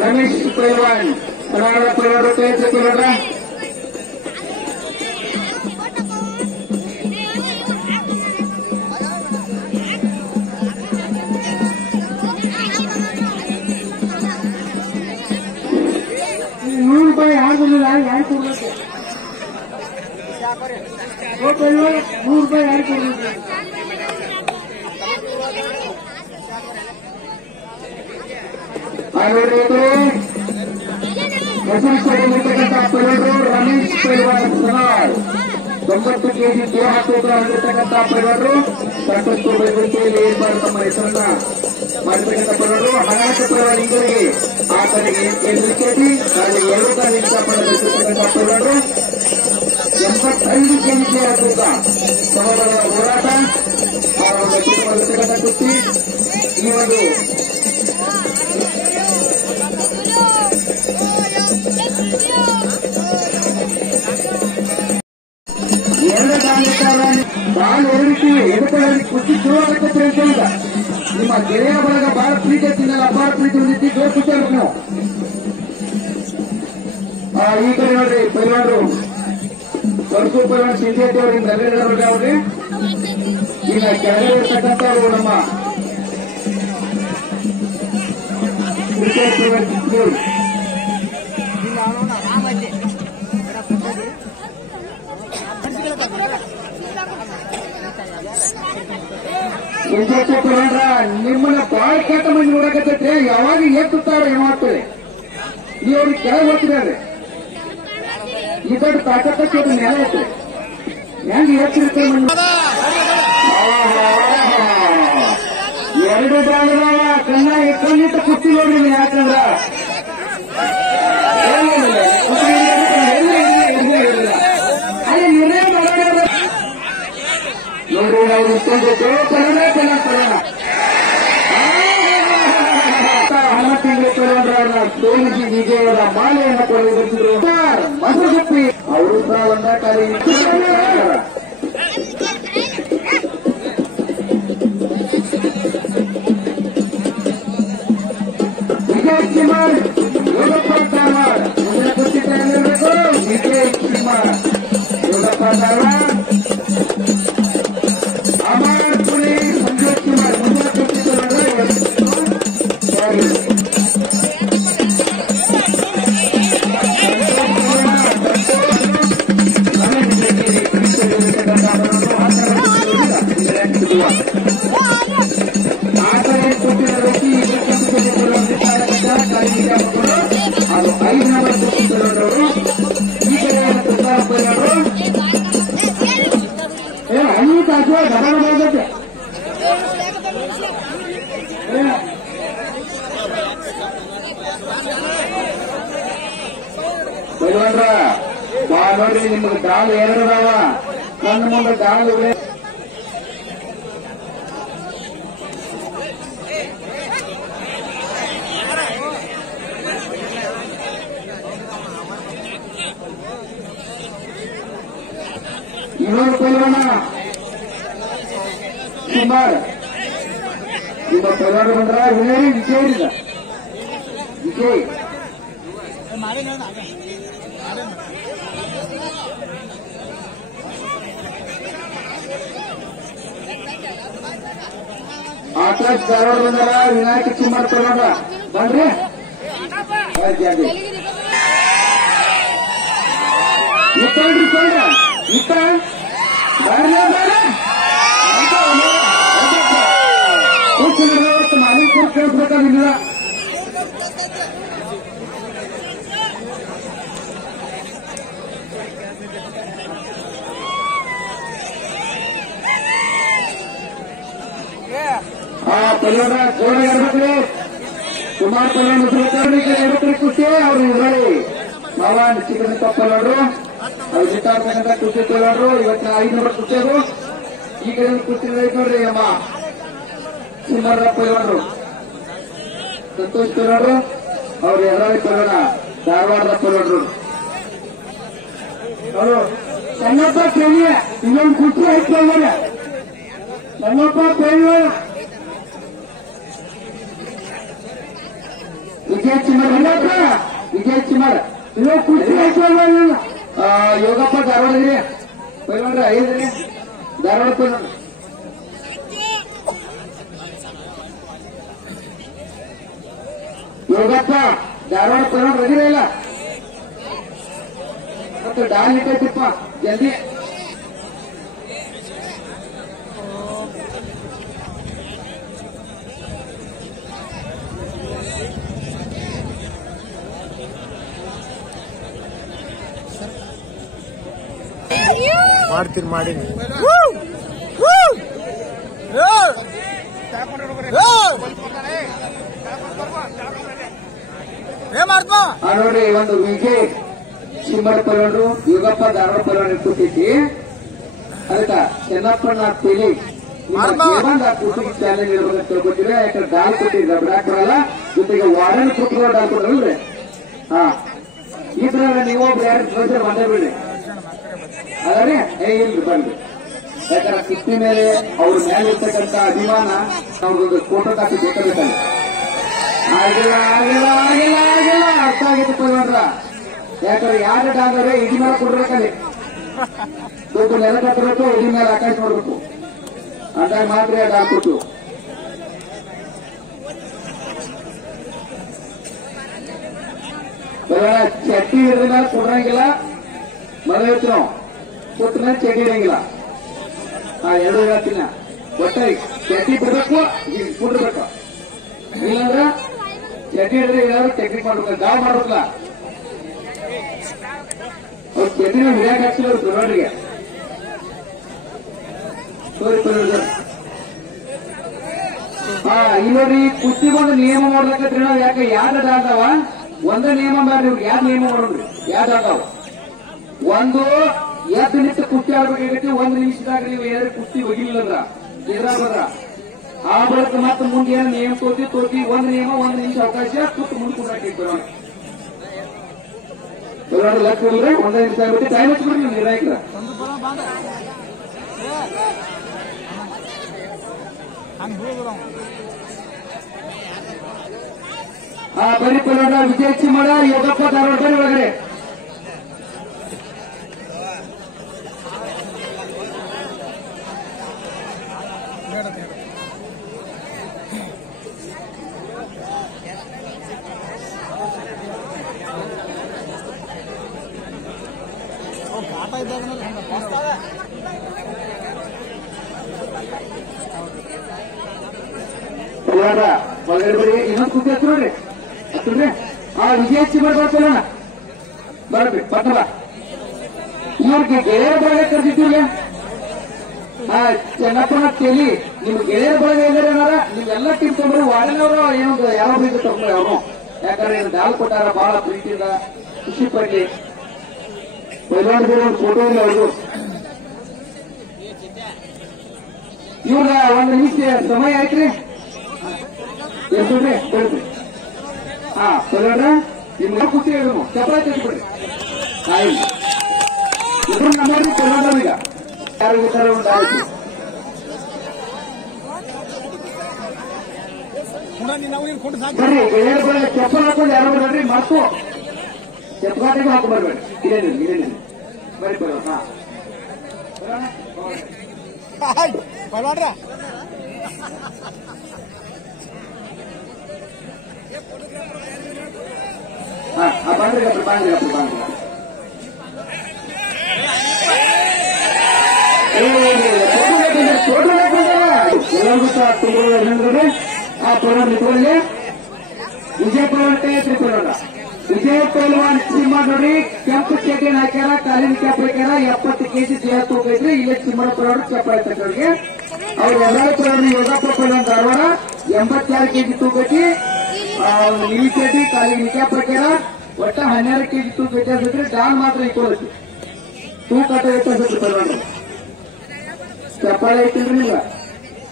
ರಮೇಶ್ ಪೈಲ್ವಾನ್ ಕನ್ನಡ ಪೈಲ್ವಾನ್ ಕೈಗೊಳ್ಳ ₹100 ಯಾರು ಬಂದಿಲ್ಲ ಯಾರು ಕೊಡ್ಬೇಕು ₹100 ಯಾರು ಕೊಡ್ಬೇಕು ಹೆಸರಿರ್ತಕ್ಕಂಥ ಪೈಲವರು ರಮೇಶ್ ಪೈಲ್ವಾನ್ ಸನಾಳ್ 90 ಕೆಜಿ ದೇಹ ತೂಕ ಹೊಂದಿರತಕ್ಕಂಥ ಪೈಲವರು ಸಾಕಷ್ಟು ವೇದಿಕೆಯಲ್ಲಿ ಏರ್ಪಾಡು ತಮ್ಮ ಹೆಸರನ್ನ ಮಾಡಿರ್ತಕ್ಕಂಥ ಪೈಲವರು ಹಣಾಟ ಪೈಲವರಿಗೆ ಆತನಿಗೆ 2 ಕೆಜಿ ಹಾಗೂ 2 ಕಾಲಿಂದ ಪಡೆದಿರ್ತಕ್ಕಂಥ ಪೈಲವರು 85 ಕೆಜಿ ದೇಹ ತೂಕ ಸಹೋದರ ಹೋರಾಟ ಆ ಒಂದು ಮಾಡಿರ್ತಕ್ಕಂಥ ಕುಸ್ತಿ ಈ ಒಂದು ಬಾಲ್ ಎರಡಿರ್ತೀವಿ ಎದಕ್ಕೆ ಕುಸ್ತಿ ಶುರು ಆಗತ್ತೆ ಅಂತ ಈಗ ನಿಮ್ಮ ಗೆಳೆಯ ಬಳಗ ಬಹಳ ಪ್ರೀತಿ ತಿನ್ನಲ್ಲ ಅಪಾರ ಪ್ರೀತಿ ಹೊಂದಿದ್ದು ಜೋರ್ ಖುಷಿ ಆಗ್ಬೇಕು ನಾವು ಈ ಕಡೆ ನೋಡ್ರಿ ಪೈಲ್ವಾನ್ರು ಕರ್ಸು ಪೈಲ್ವಾನ್ ಸಿಂಧೇಟಿ ಅವ್ರಿಗೆ ನರೇಂದ್ರ ಅವ್ರಿ ಈಗ ಕೆಳಗಡೆ ಇರ್ತಕ್ಕಂಥವ್ರು ನಮ್ಮ ಕ್ರಿಕೆಟ್ ನಿಮ್ಮನ್ನ ಬಾಳ ಕೆಟ್ಟ ಮಂದಿ ನೋಡಕತ್ತೈತ್ರಿ ಯಾವಾಗ ಎತ್ತುತ್ತಾರ ಏನಾಗ್ತದೆ ಈ ಅವ್ರಿಗೆ ಕೆಳಗೆ ಹೋಗ್ತಿದ್ದಾರೆ ಈ ದೊಡ್ಡ ತಾಕತ್ತಕ್ಕೆ ಅದು ನೆಲ ಐತ್ರಿ ಹೆಂಗ್ ಎತ್ತಿರ್ತಾರೆ ಎರಡು ಭಾಗದವ ಕಣ್ಣಿಟ್ಟು ಕುಸ್ತಿ ನೋಡ್ರಿ ಯಾಕಂದ್ರ ಅಲ್ಲಿ ನಿರ್ಣಯ ಮಾಡೋಣ ನೋಡ್ರಿ ನಾವು ಇಟ್ಕೊಂಡ್ಬೇಕು ಹಣ ತಿಂಗಳು ಕೊಡೋದ್ರವ್ರನ್ನ ಸೋಲಿಸಿ ವಿಜಯವರ ಮಾಲೆಯನ್ನು ಕೊಡಬೇಕಿದ್ರು ಮಸಗುಪ್ಪಿ ಅವರು ಸಹ ಒಂದ ಕಾಲಿ ವಿಜಯ್ ಕುಮಾರ್ ಯೋಗಪ್ಪ ಕಾರವಾಡ್ ಮುಂದಿನ ಕುಸ್ತಿ ತಯಾರಿರಬೇಕು ವಿಜಯ್ ಕುಮಾರ್ ಯೋಗಪ್ಪ ಕಾರವಾಡ್ ಅಮರ್ ಪುರಿ ಸಂಜಯ್ ಕುಮಾರ್ ಮುಂದಿನ ಕುಸ್ತಿ ಅದು 5 ನಂಬರ್ ಕುಸ್ತಿಗಳವರು ಈ ಕಡೆ ಐದು ತಾಸು ಘಟನೆ ಮಾಡಬೇಕು ಪೈಲ್ವಾನ್ರ ಬಾ ನೋಡ್ರಿ ನಿಮ್ಗೆ ಗಾಲ್ ಎರಡದಾವ ನನ್ನ ಮುಂದೆ ಗಾಲ್ ಇವೆ ಇನ್ನೊಂದು ಪೈಲ್ವಾನ ಕುಮಾರ್ ಈಗ ಪೈಲ್ವಾನ ಬಂದ್ರ ವಿನರಿ ವಿಜಯ್ ಇಲ್ಲ ವಿಜಯ್ ಆಕಾಶ್ ಧಾರವಾಡ ಬಂದಾರ ವಿನಾಯಕ ಕುಮಾರ್ ಪೈಲ್ವಾನ ಬನ್ರಿ ಇತ್ತಲ್ರಿ ಸೊಂಡ ಇತ್ತ ಮಾಲೀಕರು ಕೇಳಿಸ್ಬೇಕಾಗಿಲ್ಲ ಪೈಲ್ವಾನ ಜೋರ ಇರ್ಬೇಕ್ರಿ ಕುಮಾರ್ ಪೈಲ್ವಾನ್ ಇರ್ಬೇಕು ಖುಷಿ ಅವ್ರು ಇದ್ರಲ್ಲಿ ಭವಾನ್ ಚಿಕ್ಕನಪ್ಪ ಪೈಲ್ವಾನ್ರು ಅವ್ರು ಜಿಟ್ಟಾಡ್ತಕ್ಕಂಥ ಕುಸ್ತಿ ತಗೊಂಡ್ರು ಇವತ್ತಿನ 5 ನಂಬರ್ ಕುಸ್ತಿಯರು. ಈ ಕಡೆ ಕುಸ್ತಿ ನೋಡ್ರಿ ಅಮ್ಮ ಸಿಂಹರ ಪೈಲವಾನರು ಸಂತೋಷ್ ಪೈಲವಾನರು, ಅವ್ರು ಎದುರಾಳಿ ಪೈಲವಾನ ಧಾರವಾಡದ ಪೈಲವಾನರು. ಅವರು ಸಣ್ಣಪ್ಪ ಪ್ರೇಮಿಯ ಇನ್ನೊಂದು ಕುಸ್ತಿ ಆಯ್ತು ಅಂದ್ರೆ ಸಣ್ಣಪ್ಪ ಪೈಲವಾನ ವಿಜಯ ಚಿಮ್ಮರ್ ಇನ್ನೊಂದು ಕುಸ್ತಿ ಆಯ್ತು ಯೋಗಪ್ಪ ಧಾರವಾಡದ್ರಿ ಪೈಲವಾನ್ರ ಐದ್ರಿ ಧಾರವಾಡ ಪೈಲವಾನ. ಯೋಗಪ್ಪ ಧಾರವಾಡ ಪೈಲವಾನ್ ರಜೆ ಇಲ್ಲ ಮತ್ತು ಡಾಲ್ ಇಟ್ಟೈತಿಪ್ಪ ಜಲ್ದಿ. ಮಾಡ್ತೀನಿ ಮಾಡೀನಿ ನೋಡ್ರಿ ಒಂದು ವಿಜಯ್ ಸಿಂಹರ ಪೈಲವಾನರು ಯೋಗಪ್ಪ ಧಾರವಾಡ ಪೈಲವಾನ ಕೂತೈತಿ. ಅದಕ್ಕ ಚೆನ್ನಪ್ಪನ ತೇಲಿ ಕುಸ್ತಿಗೆ ಚಾಲೆಂಜ್ ಇರ್ಬೇಕಂತ ತಿಳ್ಕೊತೀವಿ. ಯಾಕಂದ್ರೆ ಡಾಲ್ ಕೊಟ್ಟಿದ್ರೆ ಬಿಡಾಕ್ ಬರಲ್ಲ, ಜೊತೆಗೆ ವಾರ್ಡನ್ ಕೊಟ್ಟಿರೋ ಡಾಲ್ ಕೊಟ್ರಲ್ರಿ. ಹಾ ಇದ್ರಾಗ ನೀವೊಬ್ರು ಯಾರು ಕಳ್ಸರ್ ಬಂದೇ ಬಿಡ್ರಿ ಅದೇ ಇಲ್ರಿ ಬನ್ರಿ. ಯಾಕಂದ್ರೆ ಕುಸ್ತಿ ಮೇಲೆ ಅವ್ರ ಮೇಲೆ ಇರ್ತಕ್ಕಂಥ ಅಭಿಮಾನ ಅವ್ರದೊಂದು ಫೋಟೋ ಕಾಪಿ ಬೇಕಾಗಲ್ಲ. ಆಗಿಲ್ಲ ಆಗಿಲ್ಲ ಆಗಿಲ್ಲ ಆಗಿಲ್ಲ ಅರ್ಥ ಆಗಿತ್ತು ಪೈಲವಾನ್ರ. ಯಾಕಂದ್ರೆ ಯಾರು ಡಾಲ್ರೆ ಇಡಿ ಮೇಲೆ ಕೊಡ್ಬೇಕಲ್ಲಿ, ಸ್ವಲ್ಪ ನೆಲ ಕಟ್ಟಬೇಕು, ಇಡಿ ಮೇಲೆ ಆಕಾಶ ನೋಡ್ಬೇಕು, ಅಂದಾಗ ಮಾತ್ರ ಡಾಲ್ ಕೊಟ್ಟು. ಚಟ್ಟಿ ಹಿಡಿದ ಮೇಲೆ ಕೊಡ್ರಂಗಿಲ್ಲ, ಮಳೆ ಇತ್ತು ನಾವು ಕೊಟ್ಟ ಮೇಲೆ ಚಟ್ಟಿ ಇರಂಗಿಲ್ಲ. ಎರಡು ಹೇಳ್ತೀನಿ, ಒಟ್ಟಾಗಿ ಚಟ್ಟಿ ಬಿಡ್ಬೇಕು, ಕುಡಿರ್ಬೇಕು. ಇಲ್ಲಾಂದ್ರ ಚಟ್ಟಿ ಹಿಡಿದ್ರೆ ಏನಾದ್ರು ಟೆಕ್ನಿಕ್ ಮಾಡ್ಬೇಕು, ಗಾವ್ ಮಾಡ್ಬೇಕಲ್ಲ. ಅವ್ರು ಚಟ್ನಿನ ಹಿಡಿಯಾಕ ಹಾಕ್ಸಿಲ್ಲ ಅವ್ರು ಪೈಲವಾನ್ರಿಗೆ. ಈ ನೋಡ್ರಿ ಕುಸ್ತಿಗೊಂದು ನಿಯಮ ಮಾಡ್ಬೇಕಂತ್ರಿ ನಾವು. ಯಾಕೆ ಯಾವ್ದು ಆದಾವ ಒಂದೇ ನಿಯಮ ಮಾಡ್ರಿ, ಇವ್ರಿಗೆ ಯಾವ್ದು ನಿಯಮ ಮಾಡೋದ್ರಿ ಯಾವ್ದು ಆದಾವ. ಒಂದು ಎದ್ದು ನಿಂತು ಕುಸ್ತಿ ಆಡ್ಬೇಕಾಗೈತಿ. 1 ನಿಮಿಷದಾಗ ನೀವು ಏನಾದ್ರು ಕುಸ್ತಿ ಹೋಗಿಲ್ಲಂದ್ರ ಇದ್ರಾಗ ಆ ಬಳಿಕ ಮತ್ತೆ ಮುಂದೆ ಏನೋ ನಿಯಮ ತೋತಿ 1 ನಿಯಮ 1 ನಿಮಿಷ ಅವಕಾಶ ಕೂತು ಮುಂದೆ ಕೂಡಾಕೈತಿ ಪೈಲವಾನ ಲಕ್ಷ ಇಲ್ರಿ. 1 ನಿಮಿಷ ಆಗ್ಬಿಟ್ಟು ಟೈಮ್ ಹಚ್ಬಿಡ್ರಿ ನೀವು ನೀರಾಗಿಲ್ಲ. ಬರೀ ಪೈಲವಾನ ವಿಜಯ್ ಚಿಮ್ಮಡ ಯೋಗಪ್ಪ ಧಾರವಾಡ ಬರೀ ಒಳಗಡೆ. ಒಳಗಡೆ ಬರೀ ಇನ್ನೊಂದು ಕುಸ್ತಿ ಹತ್ತು ನೋಡ್ರಿ ಹತ್ತಲ್ರಿ. ವಿಜಯ್ ಚಿಮ್ಮರ್ ಬರ್ತಿಲ್ಲ ಬರ್ರಿ ಬರ್ತಲ್ಲ. ಇವ್ರಿಗೆ ಗೆಳೆಯರ ಬಳಗ ಕರೆದಿದ್ದೀವಿ. ಚೆನ್ನಪ್ಪನ ತೇಲಿ ನಿಮ್ ಗೆಳೆಯರ ಬಳಗ ಇದ್ದಾರೆ ಏನಾರ ನೀವೆಲ್ಲ ಟೀಮ್ ತಗೊಂಡ್ರು. ವಾರ್ಡನವರು ಏನೊಂದು ಯಾವ ಬೇಕು ತಗೊಂಡ್ರೆ ಅವರು, ಯಾಕಂದ್ರೆ ಇದು ಡಾಲ್ ಕೊಟ್ಟಾರ ಬಹಳ ಪ್ರೀತಿಯಿಂದ ಖುಷಿ ಪಡ್ಲಿ. ಪೈಲವಾನ್ರು ಒಂದು ಫೋಟೋ ಇಲ್ಲ ಅವ್ರದ್ದು. ಇವ್ರ 1 ನಿಮಿಷ ಸಮಯ ಆಯ್ತ್ರಿ. ಎಷ್ಟು ಕೊಡ್ರಿ. ಪೈಲವಾನ್ರ ನಿಮ್ಗೆ ಖುಷಿ ಹೇಳಿದ್ರು ಚಪ್ರ ತೆಗೆದ್ಬಿಡ್ರಿ. ಇಬ್ರು ನಮ್ಮವ್ರಿ ಪೈಲವಾನ್ರು ಈಗ ಯಾರು ಗೊತ್ತಾರ ಒಂದು ಆಯ್ತು. ಬರ್ರಿ ಗೆಳೆಯರ ಬಳಿ ಚಪ್ಪಲ್ ಹಾಕೊಂಡು ಯಾರು ಬರ್ರಿ, ಮತ್ತು ಚಪ್ಪಾಟಿಗೂ ಹಾಕೊಂಡು ಬರ್ಬೇಡಿ. ಇದೇನಿಲ್ಲ ಬರೀ ಪೈಲವಾನ. ಪೈಲವಾನ್ರ ಬಾಂಡ್ರಿ ವಿಜಯ ಪೈಲವಾನ್ ಕೈ ಪೈಲವಾನ ವಿಜಯ ಪೈಲವಾನ್ ಸಿಂಹ ನೋಡಿ ಕೆಂಪು ಚೇಟಿನ ಹಾಕ್ಯಾರ, ಕಾಲಿನ ಕ್ಯಾಪ್ ಹಾಕ್ಯಾರ. 70 ಕೆಜಿ ದೇಹ ತೂಕ ಇದ್ರೆ ಇಲ್ಲೇ ಸಿಂಹರ ಪೈಲವಾನ್ ಚಪ್ಪ ಆಯ್ತವ್ರಿಗೆ. ಅವ್ರು ಎಲ್ಲರ ಪೈಲವಾನ್ ಯೋಗಪ್ಪ ಪೈಲವಾನ್ ಧಾರವಾಡ 86 ಕೆಜಿ ತೂಕ ಐತಿ. ನೀಲಿ ಚೇಟಿ ಕಾಲಿಗೆ ಕ್ಯಾಪ್ ಹಾಕ್ಯಾರ. ಒಟ್ಟ 12 ಕೆಜಿ ತೂಕ ಐತಿ. ಡಾನ್ ಮಾತ್ರ ಇಟ್ಕೊಳ್ಳಿ. ತೂಕಾಟ ಇಟ್ಟು ಪಲ್ವಾನ್ರು ಚಪ್ಪಾಳೆ ಐತಿಲ್ರಿ ನಿಮ್ಗ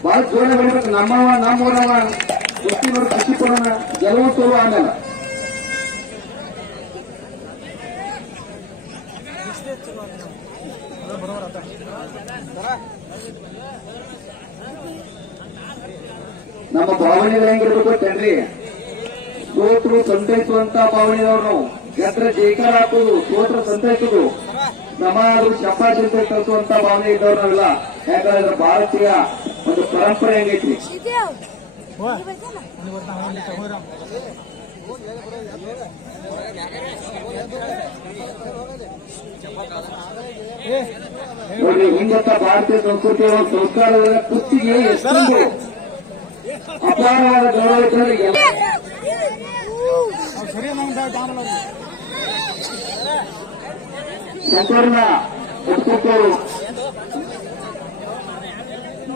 ಬಹಳ ಜೋರ ಬೆಳಿಬೇಕು. ನಮ್ಮೂರವ ಕುಸ್ತಿ ನೋಡಿ ಖುಷಿ ಪಡೋಣ, ಗೆಲುವು ಸೋಲು ಆಮೇಲೆ. ನಮ್ಮ ಭಾವನೆಗಳು ಹೆಂಗಿರ್ಬೇಕು ಗೊತ್ತೇನ್ರಿ? ಸೋತ್ರು ಸಂತೈಸುವಂತ ಭಾವನೆದವ್ರು ನಾವು. ಗೆದ್ರೆ ಜೈಕಾರ ಹಾಕೋದು, ಸೋತ್ರ ಸಂತೈಸೋದು, ಸಮಾಜ ಶಪಾಶ ಅಂತ ಕಲಿಸುವಂತ ಭಾವನೆ ಇದ್ದವ್ರಲ್ಲ. ಯಾಕಂದ್ರೆ ಭಾರತೀಯ ಒಂದು ಪರಂಪರೆ ಹೆಂಗೈತಿ. ನೋಡಿ, ಹಿಂಗತ್ತ ಭಾರತೀಯ ಸಂಸ್ಕೃತಿಯ ಸಂಸ್ಕಾರಗಳ ಕುಸ್ತಿಗೆ ಎಷ್ಟೊಂದು ಅಪಾರವಾದ ಗೌರವ ಶಂಕರನ ಒಪ್ಪವರು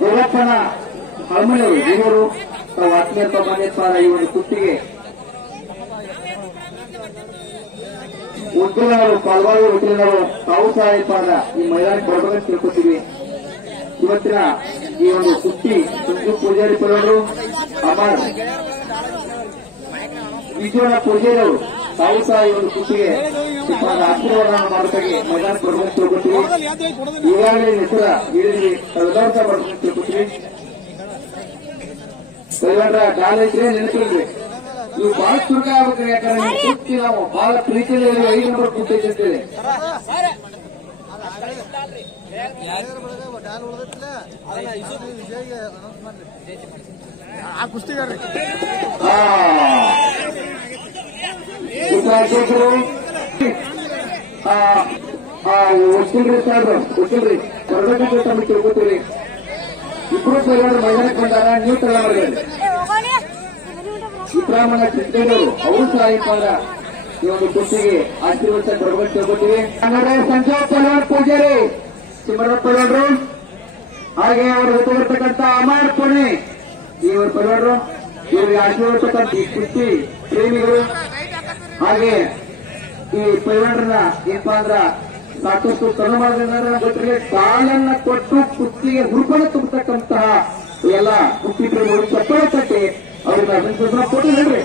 ದೇವಪ್ಪನ ಹಳಮಳೆಯವರು ಹಿರಿಯರು ತಾವು ಆತ್ಮೀಯಪ್ಪ ಮನೆಯಪ್ಪ ಈ ಒಂದು ಕುಸ್ತಿಗೆ ಉದ್ದಿನವರು ಪಾಲ್ವಾಳು ಉದ್ದಿನವರು ತಾವು ಸಹ ಈ ಮೈದಾನಕ್ಕೆ ಬರ್ಬೇಕಂತ ತಿಳ್ಕೊತೀವಿ. ಇವತ್ತಿನ ಈ ಒಂದು ಕುಸ್ತಿ ಸಂಜು ಪೂಜಾರಿ ಪರವರು ಅಮರ್ ವಿಜಯನ ಪೂಜಾರಿ ಅವರು ತಾವು ಸಹ ಈ ಒಂದು ಕುಸ್ತಿಗೆ ಆಶೀರ್ವಾದ ಮಾಡೋದಾಗಿ ಮೈದಾನಕ್ಕೆ ಬರ್ಬೇಕಂತ ತಿಳ್ಕೊತೀವಿ. ಈಗಾಗಲೇ ಹೆಸರ ಹಿಡಿದ್ವಿ, ತಾವೆಲ್ಲರೂ ಸಹ ಬರ್ಬೇಕಂತ ತಿಳ್ಕೊತೀವಿ. ಕೈವಾಡ್ರ ಗಾಲ ಇದ್ರೆ ನೆನಪಿಲ್ರಿ, ನೀವು ಬಹಳ ಚುರುಕ ಆಗ್ಬೇಕ್ರಿ. ಯಾಕಂದ್ರೆ ಕುಸ್ತಿ ನಾವು ಬಹಳ ಪ್ರೀತಿಯಲ್ಲಿ 5 ನಂಬರ್ ಕುಸ್ತಿ ಅಂತೇಳಿ ಉಪಾಧ್ಯಕ್ಷರು ವಕೀಲ್ರಿ ಸಾಹೇಬ್ರು ವಕೀಲ್ರಿ ಬರ್ಬೇಕಂತ ತಮಗೆ ತಿಳ್ಕೊತೀವಿ. ಇಬ್ರು ಕೈವಾಡ್ರ ಮೈದಾನಕ್ಕೆ ಬಂದಾರ, ನೀವು ತಲ್ಲ ಮಾಡಿದ್ರಿ. ಸಿದ್ದರಾಮಣ್ಣ ಕೃಷ್ಣೇಗೌಡರು ಅವರು ಸಹ ಈ ಒಂದು ಕುಸ್ತಿಗೆ ಆಶೀರ್ವಾದ ಬರ್ಬೇಕು ತಿಳ್ಕೊತೀವಿ. ಹಾಗಾದ್ರೆ ಸಂಜಯ್ ಪಲ್ವಾನ್ ಪೂಜಾರಿ ಸಿಮರಪ್ಪ ಪಲ್ವಾಡ್ರು, ಹಾಗೆ ಅವರು ಜೊತೆಗಿರ್ತಕ್ಕಂಥ ಅಮರ್ ಪುಣೆ ಇವರು ಪಲ್ವಾಡ್ರು, ಇವರಿಗೆ ಆಶೀರ್ವಾದ ಈ ಕುಸ್ತಿ ಪ್ರೇಮಿಗಳು. ಹಾಗೆ ಈ ಪಲ್ವಾಡ್ರನ್ನ ಏನಪ್ಪಾ ಅಂದ್ರ ಸಾಕಷ್ಟು ತನುಮಾನದಿಂದ ಗೊತ್ತಿರಲಿ ಕಾಲನ್ನ ಕೊಟ್ಟು ಕುಸ್ತಿಗೆ ಹುರುಪಣ ತುಂಬತಕ್ಕಂತಹ ಎಲ್ಲ ಕುಸ್ತಿ ಪ್ರೇಮಿಗಳು ಚಪ್ಪಳೆ ತಟ್ಟಿ ಅವ್ರಿಗೆ ಅದನ್ನ ಫೋಟೋ ಹೇಳ್ರಿ,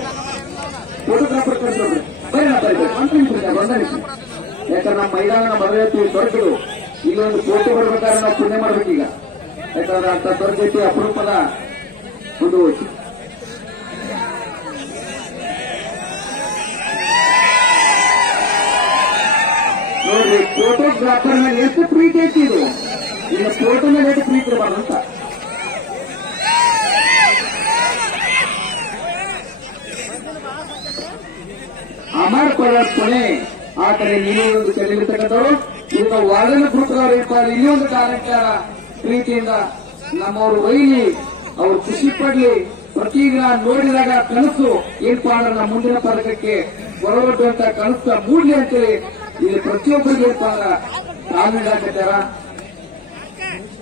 ಫೋಟೋಗ್ರಾಫರ್ ಕಳ್ಸೋಡ್ರಿ. ಯಾಕಂದ್ರೆ ನಮ್ಮ ಮೈದಾನ ಮದುವೆ ದೊಡ್ಡದು, ಇಲ್ಲೊಂದು ಫೋಟೋ ಬರ್ಬೇಕಾದ್ರೆ ನಾವು ಪುಣ್ಯ ಮಾಡ್ಬೇಕೀಗ. ಯಾಕಂದ್ರೆ ಅಂತ ದೊಡ್ಡ ಅಪರೂಪದ ಒಂದು ನೋಡ್ರಿ, ಫೋಟೋಗ್ರಾಫರ್ ಮೇಲೆ ಎಷ್ಟು ಪ್ರೀತಿ ಐತಿ ಇದು. ಈಗ ಫೋಟೋ ಮೇಲೆ ಎಷ್ಟು ಪ್ರೀತಿ ಇರಬಾರ್ದಂತ. ಅಮರ್ ಪಲ್ವಾನ್ ಪುಣೆ ಆ ಕಡೆ ನೀವೇ ಒಂದು ಕಲಿರ್ತಕ್ಕಂಥವ್ರು. ಈಗ ವಾರ್ಡನ್ ಗ್ರೂಪ್ನವ್ರು ಇರ್ತಾರೆ. ಇಲ್ಲಿ ಒಂದು ಕಾರ್ಯಕ್ರಮ ಪ್ರೀತಿಯಿಂದ ನಮ್ಮವರು ಒಯ್ಲಿ, ಅವ್ರು ಖುಷಿ ಪಡ್ಲಿ. ಪ್ರತಿದಿನ ನೋಡಿದಾಗ ಕನಸು ಏನಪ್ಪಾ ಅಂದ್ರೆ ನಮ್ಮ ಮುಂದಿನ ಪದಕಕ್ಕೆ ಹೊರಗೊಡ್ಡುವಂತ ಕನಸು ಮೂಡ್ಲಿ ಅಂತೇಳಿ ಇಲ್ಲಿ ಪ್ರತಿಯೊಬ್ಬರಿಗೆ ಏನಪ್ಪಾ ಅಂದ್ರ ತಾಳ್ಮೆ ಹಾಕತ್ತಾರ.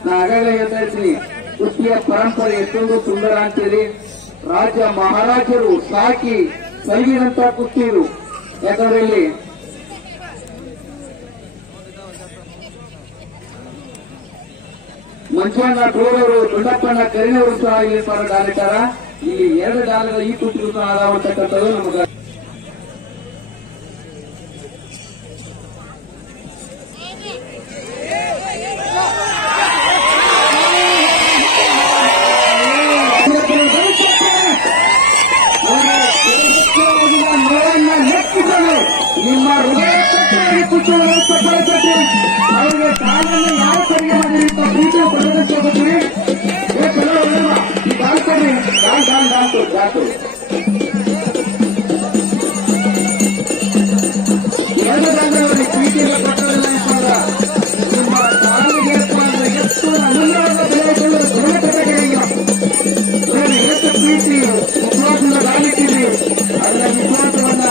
ನಾ ಆಗಾಗಲೇ ಹೇಳ್ತಾ ಇರ್ತೀನಿ, ಕುಸ್ತಿಯ ಪರಂಪರೆ ಎಷ್ಟೊಂದು ಸುಂದರ ಅಂತೇಳಿ. ರಾಜ ಮಹಾರಾಜರು ಸಾಕಿ ಸೈಗಿದಂತ ಕುಸ್ತಿ ಇದು. ಯಾಕಂದ್ರೆ ಇಲ್ಲಿ ಮಂಜಣ್ಣ ಡೋರವರು, ದೊಡ್ಡಪ್ಪಣ್ಣ ಕರಿನವರು ಸಹ ಇಲ್ಲಿ ಡಾಲಿಟ್ಟಾರ. ಇಲ್ಲಿ 2 ಡಾಲ್ಗಳು ಈ ಕುಸ್ತಿಗೂ ಸಹ ಆದಾವಂತಕ್ಕಂಥದ್ದು ನಮಗೆ ನಿಮ್ಮ ಹೃದಯ ಅವರಿಗೆ ಕಾಲನ್ನು ಯಾವ ಸರಿಗೆ ಮಾಡಿರಿ ಪ್ರೀತಿ ಪಡೆದಂತೆ ಹೋಗುತ್ತೀರಿ. ಈ ಕಾಲ್ ಕೊಡ್ರಿ, ದಾತು 2 ದಾಂಡವರಿಗೆ ಪ್ರೀತಿಯಿಂದ ಕೊಟ್ಟರಲ್ಲ ಇಪ್ಪಂದ್ರ ನಿಮ್ಮ ಕಾಲಿಗೆ ಎಷ್ಟು ಅಮೂಲ್ಯವಾದ ಬೆಲೆ ಎಷ್ಟು ಪ್ರೀತಿ ವಿಶ್ವಾಸದಿಂದ ದಾಲಿಟ್ಟಿರಿ. ಅದರ ವಿಶ್ವಾಸವನ್ನ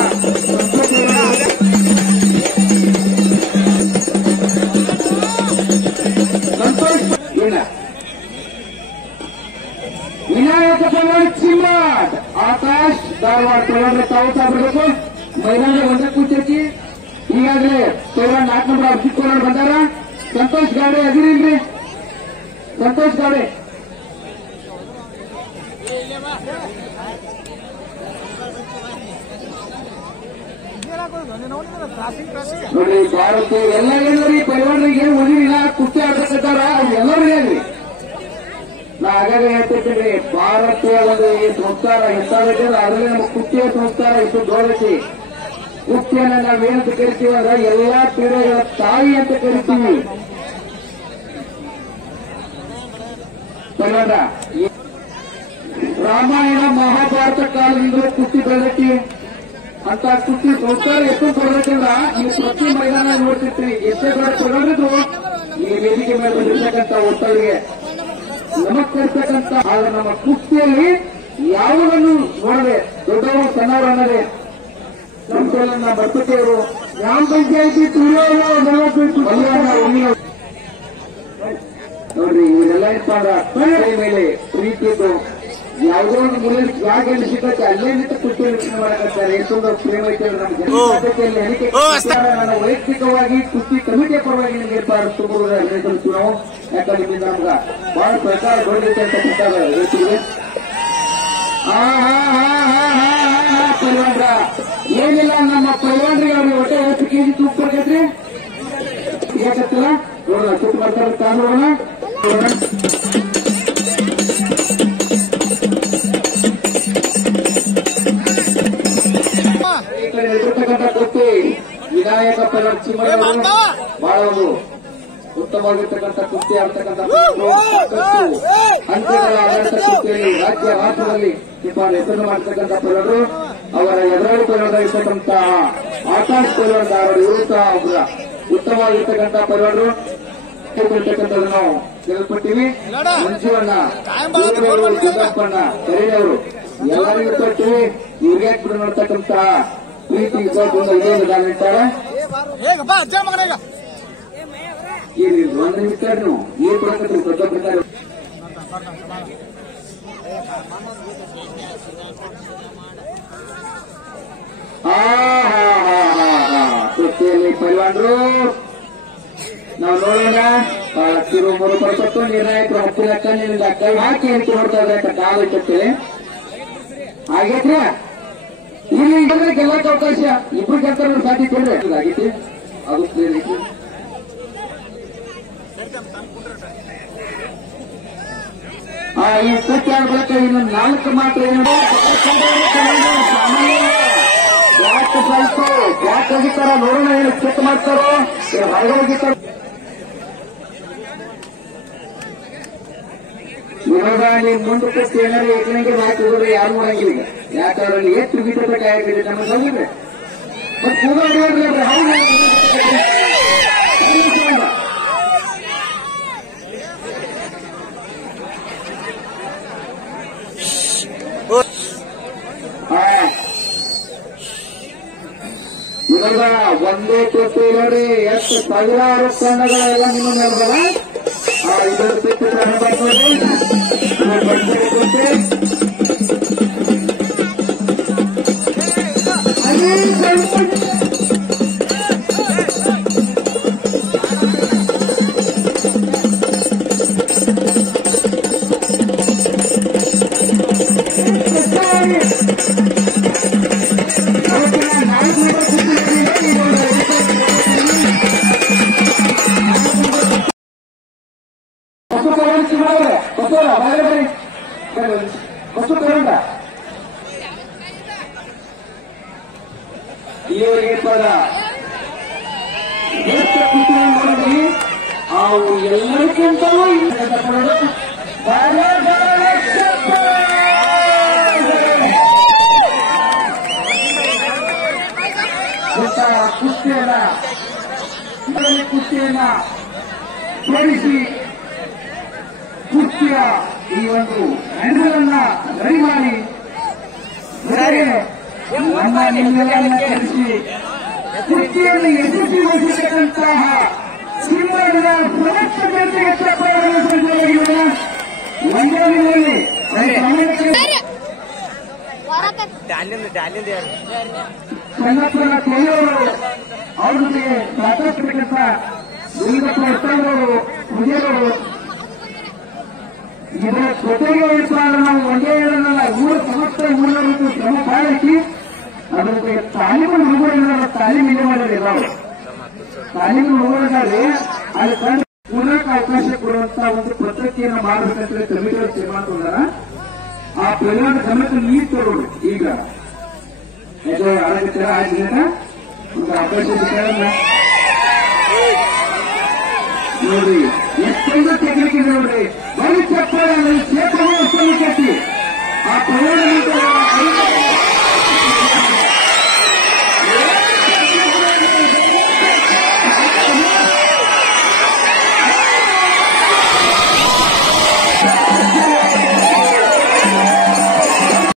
ವಿನಾಯಕ ಪಲ್ವಾನ್ ಚಿಮ್ಮಾಡ್ ಆಕಾಶ್ ಧಾರವಾಡ ಪಲ್ವಾನ್ ತಾವು ಸಾಬರ್ಬೇಕು. ಮೈದಾನ ಒಂದೇ ಕೂಚಿ ಈಗಾಗಲೇ ಕೇವಲ 4 ನಂಬರ್ ಅಭಿಜಿತ್ ಕೋಲಾರ್ ಬಂದಾರ. ಸಂತೋಷ್ ಗಾಡೆ ಅದಿರಿಲ್ರಿ, ಸಂತೋಷ್ ಗಾಡೆ ನೋಡಿ. ಭಾರತ ಎಲ್ಲ ಏನ್ರಿ ಪರಿವಾರರಿಗೆ ಉಳಿದಿಲ್ಲ, ಕುಸ್ತಿ ಆಡ್ತಿರ್ತಾರ, ಎಲ್ಲರೂ ಹೇಳ್ರಿ. ನಾ ಆಗಾಗ ಹೇಳ್ತಿರ್ತೀನಿ, ಭಾರತ ಒಂದು ಈ ಸಂಸ್ಕಾರ ಎಂತಾಗೈತೆ ಅದರಲ್ಲಿ ನಮ್ಮ ಕುಸ್ತಿಯ ಸಂಸ್ಕಾರ ಇಷ್ಟು ದೊಡ್ಡೈತಿ. ಕುಸ್ತಿಯನ್ನ ನಾವೇನಂತ ಕರಿತೀವಿ ಅಂದ್ರೆ ಎಲ್ಲಾ ಕ್ರೀಡೆಗಳ ತಾಯಿ ಅಂತ ಕರಿತೀವಿ. ಪರಿವಾರ ರಾಮಾಯಣ ಮಹಾಭಾರತ ಕಾಲದಿಂದ ಕುಸ್ತಿ ಬೆಳೆದೈತಿ ಅಂತ ಕುಸ್ತಿ ಸಂಸ್ಕಾರ ಎಷ್ಟು ಕೊಡಬೇಕಂದ್ರ ನೀವು ಪ್ರತಿ ಮೈದಾನ ನೋಡ್ತಿರ್ತೀರಿ. ಎಷ್ಟೇ ದೊಡ್ಡ ಕೊಡೋದಿದ್ರು ಈ ವೇದಿಕೆ ಮೇಲೆ ಬಂದಿರ್ತಕ್ಕಂಥ ಒತ್ತಳಿಗೆ ನಮಸ್ಕರಿಸ್ತಕ್ಕಂಥ. ಆದ್ರೆ ನಮ್ಮ ಕುಸ್ತಿಯಲ್ಲಿ ಯಾವುದನ್ನು ನೋಡದೆ ದೊಡ್ಡವರು ಸಣ್ಣವರು ಅನ್ನೋದೇ ನಮ್ಮ ಬರ್ತತೆಯವರು ಗ್ರಾಮ ಪಂಚಾಯತಿ ನೋಡ್ರಿ. ಇವರೆಲ್ಲ ತಂದೆ ಮೇಲೆ ಪ್ರೀತಿದ್ದು ಯಾವುದೋ ಒಂದು ಮೂಲೆ ಜಾಗ ಎಲ್ಲಿ ಸಿಕ್ಕತ್ತೆ ಅಲ್ಲೇ ನಿಂತು ಕುಸ್ತಿ ವೀಕ್ಷಣೆ ಮಾಡಕತ್ತಾರೆ. ಎಷ್ಟೊಂದು ಪ್ರೇಮ ಐತೆ ನಮ್ಮ ಜನತೆಯಲ್ಲಿ ಹೇಳಿಕೆ. ನಾನು ವೈಯಕ್ತಿಕವಾಗಿ ಕುಸ್ತಿ ಕಮಿಟಿಯ ಪರವಾಗಿ ನಿಮಗೆ ತುಂಬುವುದು ಅಭಿನಯಿಸುತ್ತೀವಿ ನಾವು. ಯಾಕಂದ್ರೆ ನಿಮ್ಮಿಂದ ನಮ್ಗ ಬಹಳ ಸರ್ಕಾರ ದೊಡ್ಡದೈತೆ ಅಂತ ಗೊತ್ತಾಗ ರೈತರಿಗೆ. ಪೈಲ್ವಾನ್ರ ಏನಿಲ್ಲ, ನಮ್ಮ ಪೈಲ್ವಾನ್ರಿಗೆ ಅವ್ರಿಗೆ ಹೊಟ್ಟೆ 10 ಕೆಜಿ ತೂಕ ಬರ್ತೈತ್ರಿ. ಯಾಕತ್ತಲ್ಲ ನೋಡೋಣ, ಸುತ್ತ ಮಾಡ್ತಾರೆ ಕಾನೂನ ಎದುರ್ತಕ್ಕಂಥ ಕುಸ್ತಿ ವಿನಾಯಕ ಪೈಲ್ವಾನ್ ಚಿಮ್ಮಯ್ಯ ಬಹಳ ಒಂದು ಉತ್ತಮವಾಗಿರ್ತಕ್ಕಂಥ ಕುಸ್ತಿ ಆಡ್ತಕ್ಕಂಥ ಅಂತ್ಯಗಳ ಆಡಳಿತ ಕುಸ್ತಿಯಲ್ಲಿ ರಾಜ್ಯ ರಾಷ್ಟ್ರದಲ್ಲಿ ನಿಮ್ಮ ಹೆಸರು ಮಾಡತಕ್ಕಂಥ ಪೈಲ್ವಾನರು. ಅವರ ಎದುರಾಳಿ ಪೈಲ್ವಾನರಾಗಿರ್ತಕ್ಕಂಥ ಆಕಾಶ್ ಪೈಲ್ವಾನ್ ಅವರು ಇವರು ಸಹ ಒಬ್ಬರ ಉತ್ತಮವಾಗಿರ್ತಕ್ಕಂಥ ಪೈಲ್ವಾನರು ಇರ್ತಕ್ಕಂಥದ್ದು ನಾವು ಕೇಳ್ಪಟ್ಟಿವಿ. ಮಂಜುವಣ್ಣ, ಸಿದ್ದಪ್ಪಣ್ಣ, ಕರೀಡವರು ಎಲ್ಲರಿಗೂ ಕೊಟ್ಟಿವಿ. ಇವ್ರಿಗೆ ಬಿಡು ನೋಡ್ತಕ್ಕಂಥ ಪ್ರೀತಿ ಇದೇ ಇದ್ದಾರೆ. ಏನಿಲ್ಲ ಒಂದು ನಿಮಿಷ ನೀವು ನೀರು ಕೊಡಕತ್ತೀವಿ ಪ್ರತಿಯೊಬ್ಬರು. ಕುಸ್ತಿಯಲ್ಲಿ ಪೈಲ್ವಾನರು ನಾವು ನೋಡೋಣ. ತಿರು ಮೂರು ಪರ್ಪತ್ತು ನಿರ್ಣಾಯಕರು ಹತ್ತಿರ ಕಣ್ಣಿನಿಂದ ಕೈ ಹಾಕಿ ಎಣಿಕೆ ನೋಡ್ತಾ ಇದ್ರೆ ಕಾಲು ಇಟ್ಟೇಳಿ ಆಗೈತ್ರಿ. ಇಲ್ಲಿ ಇದ್ರೆ ಗೆಲ್ಲಕ್ಕೆ ಅವಕಾಶ ಇಬ್ರು ಗೆಲ್ತಾರೆ ಸಾಧ್ಯತೆ ಇಲ್ರಿ ಆಗೈತಿ. ಅದು ಈ ಕುಸ್ತಿ ಆಡ್ಬೇಕು. ಇನ್ನು 4 ಮಾತ್ರ ಏನು ಯಾಕೆ ಸಾಯ್ತು ಯಾಕೆ ಹೋಗಿತ್ತಾರ ನೋಡೋಣ. ಏನು ಚೆಕ್ ಮಾಡ್ತಾರೋ ಹೊರಗೆ ಹೋಗಿತ್ತಾರ. ಇವಾಗ ನೀವು ಮುಂದೆ ಕೊಟ್ಟು ಏನಾದ್ರು ಏಕನಿಗೆ ಮಾತು ಹೋದ್ರೆ ಯಾರು ನೋಡಂಗಿಲ್ಲ. ಯಾಕಂದ್ರೆ ಅಲ್ಲಿ ಎಷ್ಟು ಬಿಟ್ಟಬೇಕಾಗಿದೆ ನಮಗೆ ಬಂದಿದ್ರೆ ಬಟ್ ಇವಾಗ ಒಂದೇ ಕೊಟ್ಟು ನೋಡಿ ಎಷ್ಟು ಸಾವಿರಾರು ತಂಡಗಳೆಲ್ಲ ನಿಮ್ಮ ನೋಡ್ಬಲ್ಲ. ಇದರ ಬಿಟ್ಟು ಬರ್ಬೋದು ಇವರಿಗೆ ಪದ ಎಷ್ಟು ಖುಷಿ ನೋಡಿ. ಅವು ಎಲ್ಲರಿಗಿಂತಲೂ ಕುಸ್ತಿಯನ್ನ ತೋರಿಸಿ ಕುಸ್ತಿಯ ಈ ಒಂದು ಹ್ಯಾಂಡಲನ್ನ ರೆಡಿ ಮಾಡಿ ನಮ್ಮ ನಿಮ್ಮೆಲ್ಲ ಕಲಿಸಿ ಕುಸ್ತಿಯನ್ನು ಯಶಸ್ವಿಗೊಳಿಸಿದಂತಹ ಸಿಂಹದ ಪ್ರಮುಖ ಮಂಜಾವಿನಲ್ಲಿ ಕನ್ನಪ್ಪನ ಕೊಯ್ಯೋರು ಅವ್ರ ಜೊತೆಗೆ ಸಹಕರಿಸತಕ್ಕಂಥ ಲಿಂಗಪ್ಪ ಒತ್ತಡವರು ವಿಜಯವರು ಇದರ ಜೊತೆಗೆ ಏನಪ್ಪ ಅಂದ್ರೆ ನಾವು ಒಂದೇ ಹೇಳೋಣ ಊರ ಸಮಸ್ತ ಊರಿನವರಿಗೂ ಶ್ರಮ ಪಾಲಿಸಿ ಅದರ ಜೊತೆಗೆ ತಾಲೀಮು ಹುಡುಗರ ತಾಲೀಮು ಇಲ್ಲಿ ಮಾಡಿಲ್ಲ ಅವರು ತಾಲೀಮು ಹುಡುಗರಿದ್ದಾರೆ ಅಲ್ಲಿ ಕಂಡು ಪೂರ್ಣಕ್ಕೆ ಅವಕಾಶ ಕೊಡುವಂತ ಒಂದು ಪತ್ರಿಕೆಯನ್ನು ಮಾಡಬೇಕಂತ ಕಮಿಟಿಯವರು ತೀರ್ಮಾನ ತಗೊಂಡಾರ. ಆ ಪ್ರಧಾನ ಗಮನಕ್ಕೆ ನೀರು ತಗೊಂಡು ಈಗ ಆಗತ್ತೆ ಆಗಿನ ಒಂದು ಅವಕಾಶ ನೋಡ್ರಿ ಎಷ್ಟೊಂದು ಟೆಕ್ನಿಕ್ ಇದೆ ನೋಡ್ರಿ ಬರೀ